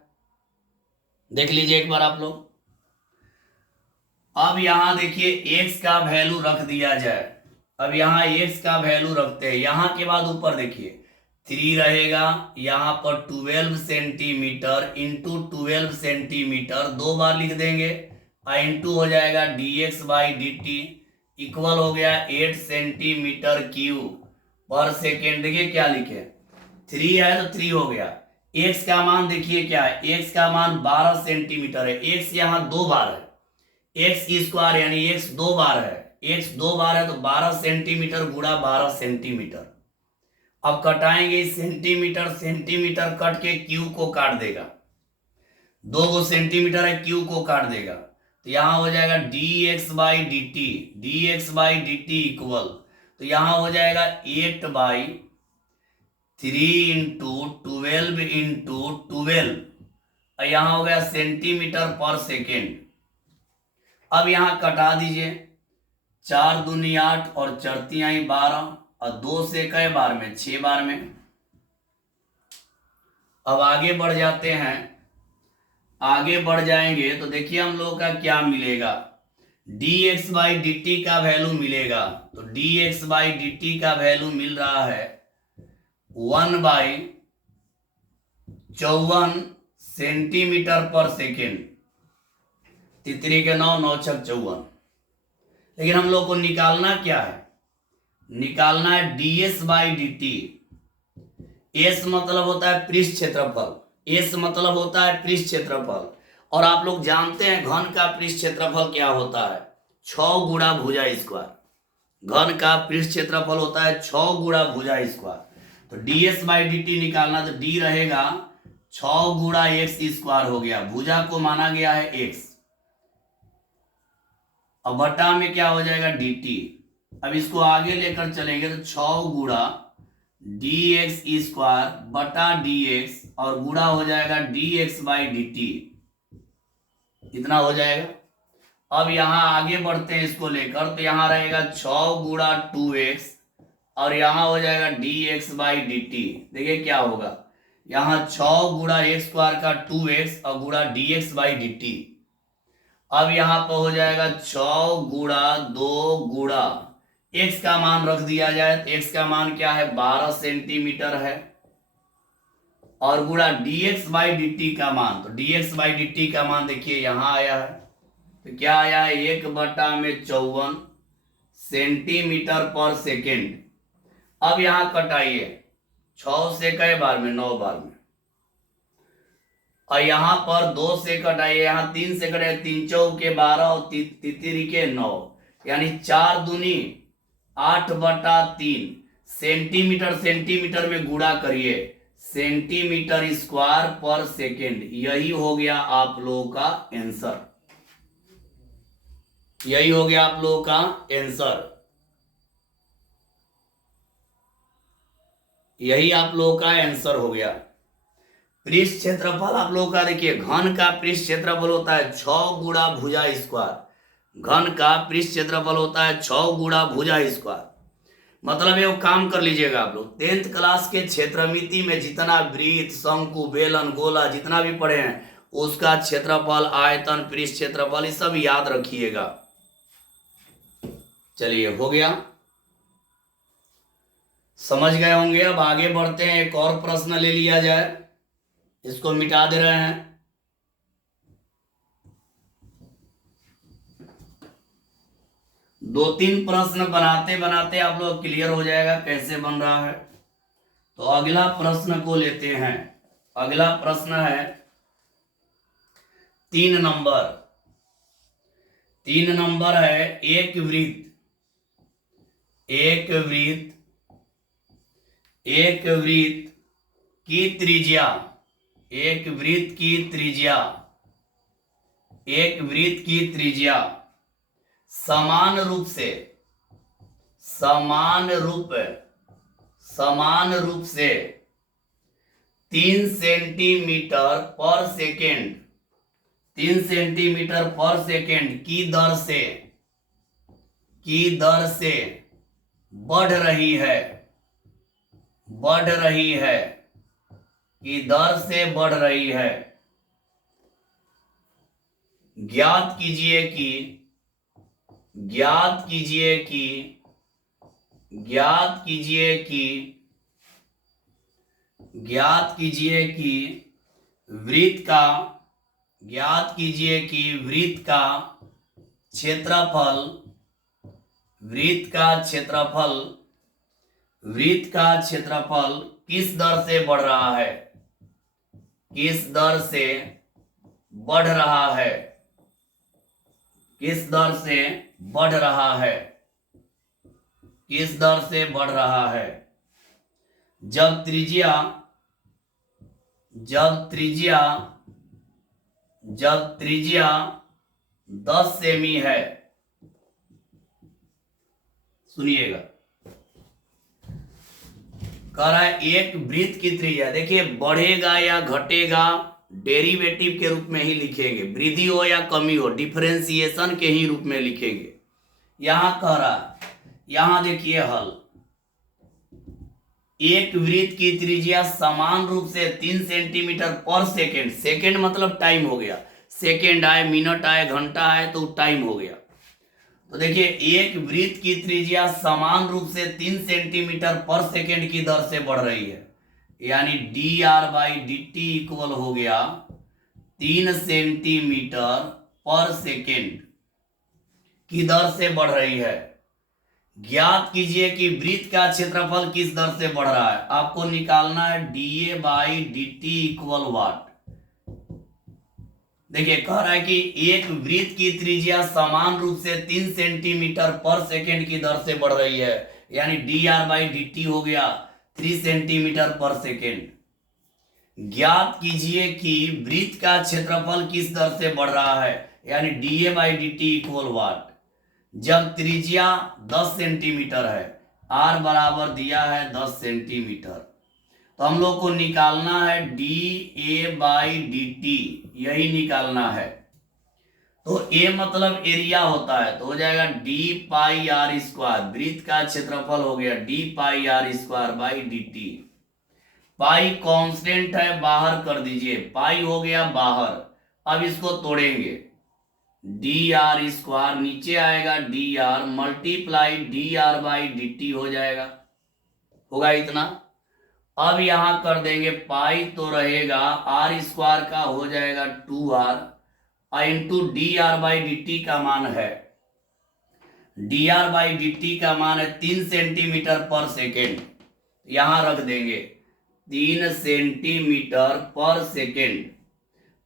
देख लीजिए एक बार आप लोग। अब यहां देखिए x का वैल्यू रख दिया जाए, अब यहां x का वैल्यू रखते हैं, यहां के बाद ऊपर देखिए 3 रहेगा, यहां पर 12 सेंटीमीटर इंटू 12 सेंटीमीटर 2 बार लिख देंगे, इंटू हो जाएगा D x by D T equal हो गया 8 सेंटीमीटर क्यूब पर सेकेंड। देखिए क्या लिखे, 3 है तो 3 हो गया, x का मान देखिए क्या है, x का मान 12 सेंटीमीटर है, x यहाँ 2 बार है, x स्क्वायर यानी x 2 बार है, x 2 बार है तो 12 सेंटीमीटर गुणा 12 सेंटीमीटर। अब कटाएंगे सेंटीमीटर, सेंटीमीटर कट के क्यूब को काट देगा, 2 सेंटीमीटर है क्यूब को काट देगा, तो यहां हो जाएगा D x by D T, D x by D T equal, तो यहां हो जाएगा 8 बाई 3 इंटू 12 इंटू 12, और यहां हो गया सेंटीमीटर पर सेकेंड। अब यहां कटा दीजिए, 4 दूनी 8 और 4 तिहाई 12 और 2 से कई बार में 6 बार में। अब आगे बढ़ जाते हैं, आगे बढ़ जाएंगे तो देखिए हम लोग का क्या मिलेगा, D x by D T का वैल्यू मिलेगा, तो D x by D T का वैल्यू मिल रहा है 1 बाई 54 सेंटीमीटर पर सेकेंड, तितरी के 9 9 छक 54। लेकिन हम लोग को निकालना क्या है, निकालना है D s by D T. S मतलब होता है पृष्ठ क्षेत्रफल, एस मतलब होता है पृष्ठ क्षेत्रफल, और आप लोग जानते हैं घन का पृष्ठ क्षेत्रफल क्या होता है, 6 गुणा भुजा स्क्वायर। घन का पृष्ठ क्षेत्रफल होता है 6 गुणा भुजा स्क्वायर, तो D s by D T निकालना, तो डी रहेगा 6 गुणा एक्स स्क्वायर हो गया, भुजा को माना गया है एक्स, अब बटा में क्या हो जाएगा डी टी। अब इसको आगे लेकर चलेंगे तो 6 गुणा डी एक्स स्क्वायर बटा डी एक्स और गुणा हो जाएगा D x by D T, इतना हो जाएगा। अब यहां आगे बढ़ते हैं इसको लेकर, तो यहां रहेगा 6 गुणा 2x और यहां हो जाएगा D x by D t. देखिए क्या होगा, यहां 6 गुणा एक्स स्क्वायर का 2x और गुणा D x by D T. अब यहां पर हो जाएगा 6 गुणा 2 गुणा x का मान रख दिया जाए, तो x का मान क्या है 12 सेंटीमीटर है, और गुणा dx बाई dt का मान, तो dx बाई dt का मान देखिए यहां आया है, तो क्या आया है 1/54 सेंटीमीटर पर सेकेंड। अब यहां कटाइए, 6 से कई बार में, 9 बार में, और यहां पर 2 से कटाइए, यहां 3 से कटाइए, 3 चौके 12 और तितरी के 9, यानी 4 दूनी 8/3 सेंटीमीटर, सेंटीमीटर में गुणा करिए, सेंटीमीटर स्क्वायर पर सेकेंड। यही हो गया आप लोगों का आंसर, यही हो गया आप लोगों का आंसर, यही आप लोगों का आंसर हो गया। पृष्ठ क्षेत्रफल आप लोगों का देखिए, घन का पृष्ठ क्षेत्रफल होता है 6 गुणा भुजा स्क्वायर। घन का पृष्ठ क्षेत्रफल होता है 6 गुणा भुजा स्क्वायर। मतलब ये काम कर लीजिएगा आप लोग, 10th क्लास के क्षेत्रमिति में जितना वृत्त, शंकु, बेलन, गोला जितना भी पढ़े हैं उसका क्षेत्रफल, आयतन, पृष्ठ क्षेत्रफल, ये सब याद रखिएगा। चलिए हो गया, समझ गए होंगे। अब आगे बढ़ते हैं, एक और प्रश्न ले लिया जाए, इसको मिटा दे रहे हैं। दो तीन प्रश्न बनाते बनाते आप लोग क्लियर हो जाएगा कैसे बन रहा है। तो अगला प्रश्न को लेते हैं। अगला प्रश्न है 3 नंबर। 3 नंबर है, एक वृत्त, एक वृत्त, एक वृत्त की त्रिज्या, एक वृत्त की त्रिज्या, एक वृत्त की त्रिज्या समान रूप से, समान रूप से 3 सेंटीमीटर पर सेकेंड, 3 सेंटीमीटर पर सेकेंड की दर से बढ़ रही है, बढ़ रही है, की दर से बढ़ रही है। ज्ञात कीजिए कि, ज्ञात कीजिए कि, ज्ञात कीजिए कि, ज्ञात कीजिए कि वृत्त का, ज्ञात कीजिए कि वृत्त का क्षेत्रफल, वृत्त का क्षेत्रफल, वृत्त का क्षेत्रफल किस दर से बढ़ रहा है, किस दर से बढ़ रहा है, किस दर से बढ़ रहा है, किस दर से बढ़ रहा है। जब त्रिज्या, जब त्रिज्या, जब त्रिज्या 10 सेमी है, सुनिएगा, कह रहा है एक वृत्त की त्रिज्या, देखिए बढ़ेगा या घटेगा डेरिवेटिव के रूप में ही लिखेंगे, वृद्धि हो या कमी हो डिफरेंशिएशन के ही रूप में लिखेंगे। यहां कह रहा है, यहां देखिए हल, एक वृत्त की त्रिज्या समान रूप से 3 सेंटीमीटर पर सेकेंड, सेकेंड मतलब टाइम हो गया, सेकेंड आए, मिनट आए, घंटा आए तो टाइम हो गया। तो देखिए एक वृत्त की त्रिज्या समान रूप से 3 सेंटीमीटर पर सेकेंड की दर से बढ़ रही है, यानी dr बाई dt इक्वल हो गया 3 सेंटीमीटर पर सेकेंड की दर से बढ़ रही है। ज्ञात कीजिए कि वृत्त का क्षेत्रफल किस दर से बढ़ रहा है। आपको निकालना है dA बाई dt इक्वल वाट। देखिए कह रहा है कि एक वृत्त की त्रिज्या समान रूप से 3 सेंटीमीटर पर सेकेंड की दर से बढ़ रही है, यानी dr बाई dt हो गया 3 सेंटीमीटर पर सेकेंड। ज्ञात कीजिए कि वृत्त का क्षेत्रफल किस दर से बढ़ रहा है, यानी dA बाई dt इक्वल वाट। जब त्रिज्या 10 सेंटीमीटर है, r बराबर दिया है 10 सेंटीमीटर, तो हम लोग को निकालना है dA बाई dt, यही निकालना है। तो A मतलब एरिया होता है, तो हो जाएगा d पाई r स्क्वायर, वृत्त का क्षेत्रफल हो गया d pi r square by dt। Pi constant है, बाहर कर दीजिए, पाई हो गया बाहर। अब इसको तोड़ेंगे, dr स्क्वायर नीचे आएगा, dr multiply dr by dt हो जाएगा, होगा इतना। अब यहां कर देंगे पाई तो रहेगा आर स्क्वायर का हो जाएगा 2r into D R by D T का मान है, D R by D T का मान है 3 सेंटीमीटर पर सेकेंड, यहां रख देंगे 3 सेंटीमीटर पर सेकेंड।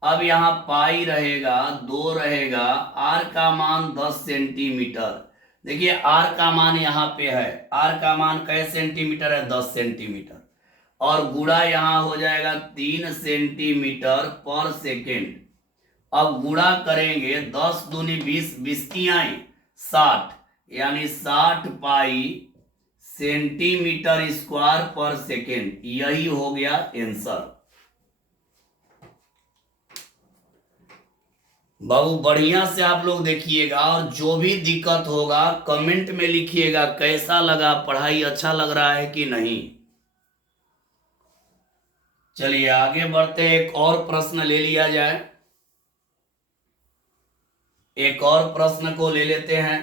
अब यहां पाई रहेगा 2 रहेगा, आर का मान 10 सेंटीमीटर। देखिए आर का मान यहाँ पे है, आर का मान कै सेंटीमीटर है 10 सेंटीमीटर, और गुणा यहाँ हो जाएगा 3 सेंटीमीटर पर सेकेंड। अब गुणा करेंगे 10 दूनी 20, 20 की आई 60, यानी 60 पाई सेंटीमीटर स्क्वायर पर सेकेंड, यही हो गया आंसर। बाबू बढ़िया से आप लोग देखिएगा, और जो भी दिक्कत होगा कमेंट में लिखिएगा कैसा लगा, पढ़ाई अच्छा लग रहा है कि नहीं। चलिए आगे बढ़ते हैं, एक और प्रश्न ले लिया जाए, एक और प्रश्न को ले लेते हैं।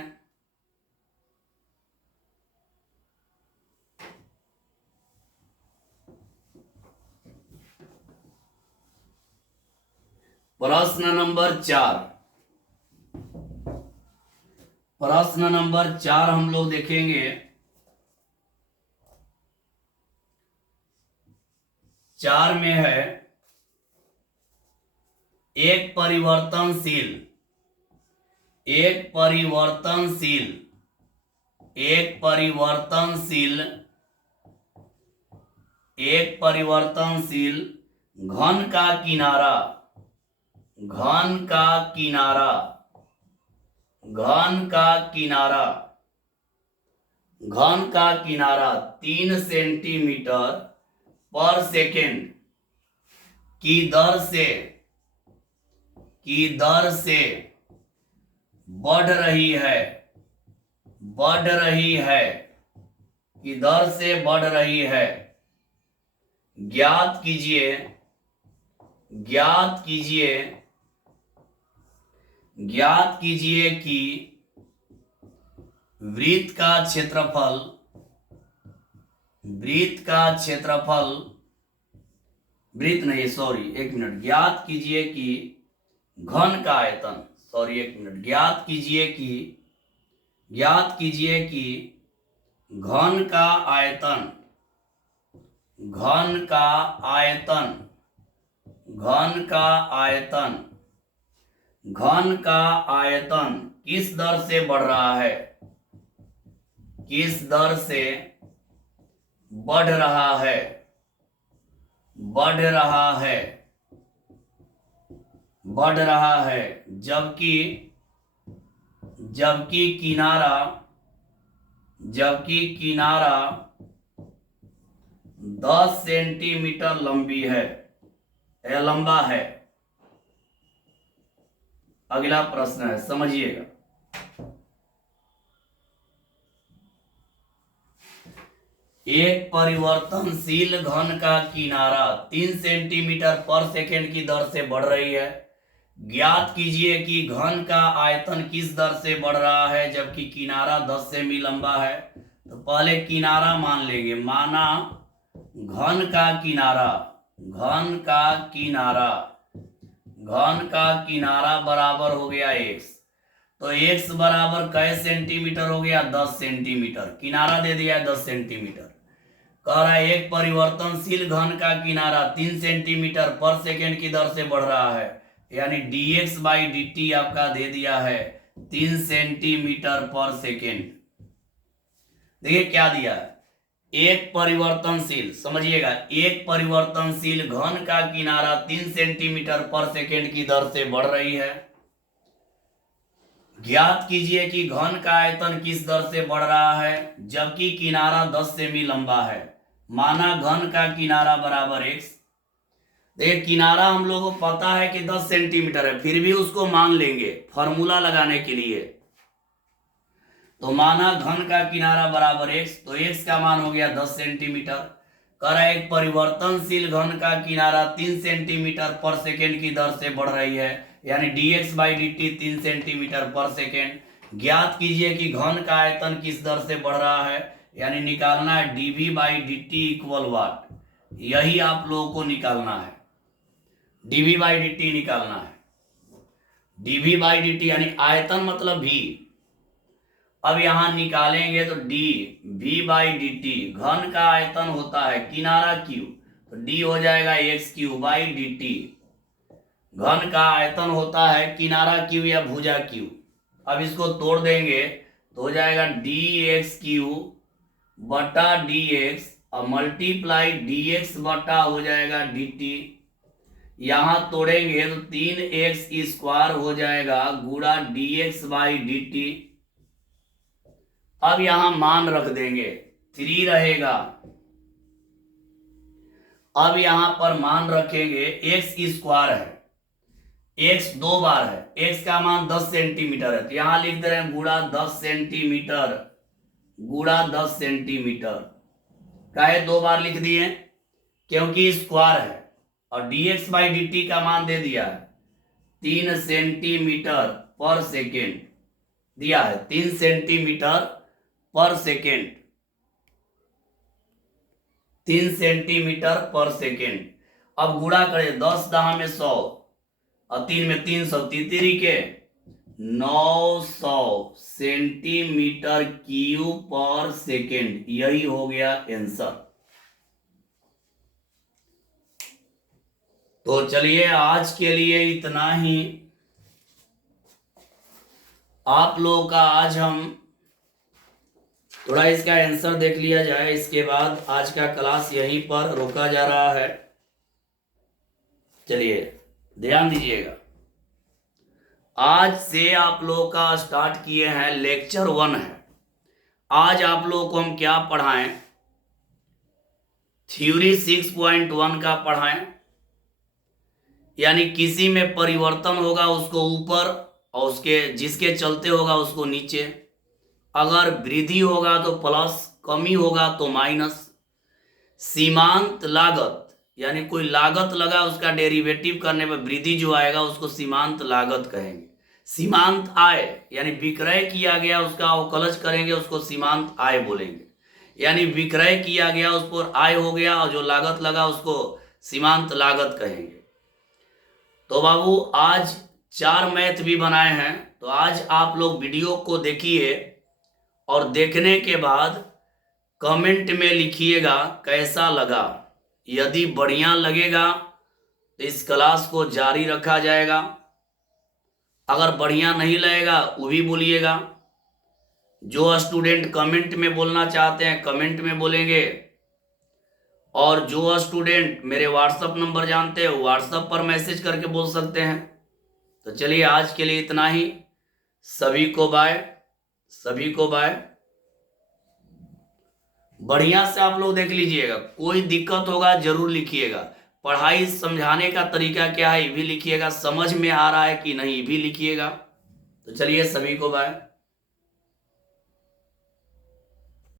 प्रश्न नंबर 4, प्रश्न नंबर 4 हम लोग देखेंगे। 4 में है एक परिवर्तनशील, एक परिवर्तनशील, एक परिवर्तनशील, एक परिवर्तनशील घन का किनारा, घन का किनारा, घन का किनारा, घन का किनारा 3 सेंटीमीटर पर सेकेंड की दर से, की दर से बढ़ रही है, बढ़ रही है, की दर से बढ़ रही है। ज्ञात कीजिए, ज्ञात कीजिए, ज्ञात कीजिए कि वृत्त का क्षेत्रफल, वृत्त का क्षेत्रफल, वृत्त नहीं सॉरी एक मिनट, ज्ञात कीजिए कि घन का आयतन, सॉरी एक मिनट, ज्ञात कीजिए कि, ज्ञात कीजिए कि घन का आयतन, घन का आयतन, घन का आयतन, घन का आयतन किस दर से बढ़ रहा है, किस दर से बढ़ रहा है, बढ़ रहा है, बढ़ रहा है, जबकि, जबकि किनारा, जबकि किनारा 10 सेंटीमीटर लंबी है, लंबा है। अगला प्रश्न है, समझिएगा। एक परिवर्तनशील घन का किनारा 3 सेंटीमीटर पर सेकेंड की दर से बढ़ रही है। ज्ञात कीजिए कि घन का आयतन किस दर से बढ़ रहा है जबकि किनारा 10 सेमी लंबा है। तो पहले किनारा मान लेंगे, माना घन का किनारा, घन का किनारा, घन का किनारा बराबर हो गया x। तो x बराबर कै सेंटीमीटर हो गया 10 सेंटीमीटर, किनारा दे दिया है 10 सेंटीमीटर। कह रहा है एक परिवर्तनशील घन का किनारा 3 सेंटीमीटर पर सेकेंड की दर से बढ़ रहा है, यानी dx बाई dt आपका दे दिया है 3 सेंटीमीटर पर सेकेंड। देखिए क्या दिया है, एक परिवर्तनशील, समझिएगा, एक परिवर्तनशील घन का किनारा 3 सेंटीमीटर पर सेकेंड की दर से बढ़ रही है। ज्ञात कीजिए कि घन का आयतन किस दर से बढ़ रहा है जबकि किनारा 10 सेमी लंबा है। माना घन का किनारा बराबर x। देखिए किनारा हम लोगों को पता है कि 10 सेंटीमीटर है, फिर भी उसको मान लेंगे फॉर्मूला लगाने के लिए। तो माना घन का किनारा बराबर x, तो x का मान हो गया 10 सेंटीमीटर। कह रहा है एक परिवर्तनशील घन का किनारा 3 सेंटीमीटर पर सेकेंड की दर से बढ़ रही है, यानी dx बाई dt 3 सेंटीमीटर पर सेकेंड। ज्ञात कीजिए कि घन का आयतन किस दर से बढ़ रहा है, यानी निकालना है dv by dt equal what, यही आप लोगों को निकालना है, डीवी बाई डी टी निकालना है। डीवी बाई डी टी यानी आयतन मतलब भी। अब यहां निकालेंगे तो D V by D T, घन का आयतन होता है किनारा क्यू, तो डी हो जाएगा x Q by D T. घन का आयतन होता है किनारा क्यू या भुजा क्यू। अब इसको तोड़ देंगे तो हो जाएगा डी एक्स क्यू बटा डी एक्स और मल्टीप्लाई डी एक्स बटा हो जाएगा डी टी। यहां तोड़ेंगे तो 3x² हो जाएगा गुणा D x by D T. अब यहां मान रख देंगे 3 रहेगा। अब यहां पर मान रखेंगे x² है, x 2 बार है, x का मान 10 सेंटीमीटर है, तो यहां लिख दे रहे हैं गुणा 10 सेंटीमीटर, गुणा 10 सेंटीमीटर। काहे 2 बार लिख दिए? क्योंकि स्क्वायर है और dx बाई डी टी का मान दे दिया है 3 सेंटीमीटर पर सेकेंड, दिया है 3 सेंटीमीटर पर सेकेंड, 3 सेंटीमीटर पर सेकेंड। अब गुणा करें 10 दहा में 100 और 3 में 300, तितरी के 900 सेंटीमीटर क्यूब पर सेकेंड। यही हो गया आंसर। तो चलिए आज के लिए इतना ही। आप लोगों का आज हम थोड़ा इसका आंसर देख लिया जाए, इसके बाद आज का क्लास यहीं पर रोका जा रहा है। चलिए ध्यान दीजिएगा, आज से आप लोगों का स्टार्ट किए हैं लेक्चर 1 है। आज आप लोगों को हम क्या पढ़ाएं? थ्योरी 6.1 का पढ़ाएं, यानी किसी में परिवर्तन होगा उसको ऊपर और उसके जिसके चलते होगा उसको नीचे। अगर वृद्धि होगा तो प्लस, कमी होगा तो माइनस। सीमांत लागत यानी कोई लागत लगा, उसका डेरिवेटिव करने पर वृद्धि जो आएगा उसको सीमांत लागत कहेंगे। सीमांत आय यानी विक्रय किया गया उसका अवकलज करेंगे, उसको सीमांत आय बोलेंगे। यानी विक्रय किया गया उस पर आय हो गया और जो लागत लगा उसको सीमांत लागत कहेंगे। तो बाबू आज 4 मैथ भी बनाए हैं, तो आज आप लोग वीडियो को देखिए और देखने के बाद कमेंट में लिखिएगा कैसा लगा। यदि बढ़िया लगेगा तो इस क्लास को जारी रखा जाएगा, अगर बढ़िया नहीं लगेगा वो भी बोलिएगा। जो स्टूडेंट कमेंट में बोलना चाहते हैं कमेंट में बोलेंगे, और जो स्टूडेंट मेरे व्हाट्सएप नंबर जानते हैं व्हाट्सएप पर मैसेज करके बोल सकते हैं। तो चलिए आज के लिए इतना ही। सभी को बाय, सभी को बाय। बढ़िया से आप लोग देख लीजिएगा, कोई दिक्कत होगा जरूर लिखिएगा। पढ़ाई समझाने का तरीका क्या है ये भी लिखिएगा, समझ में आ रहा है कि नहीं ये भी लिखिएगा। तो चलिए सभी को बाय।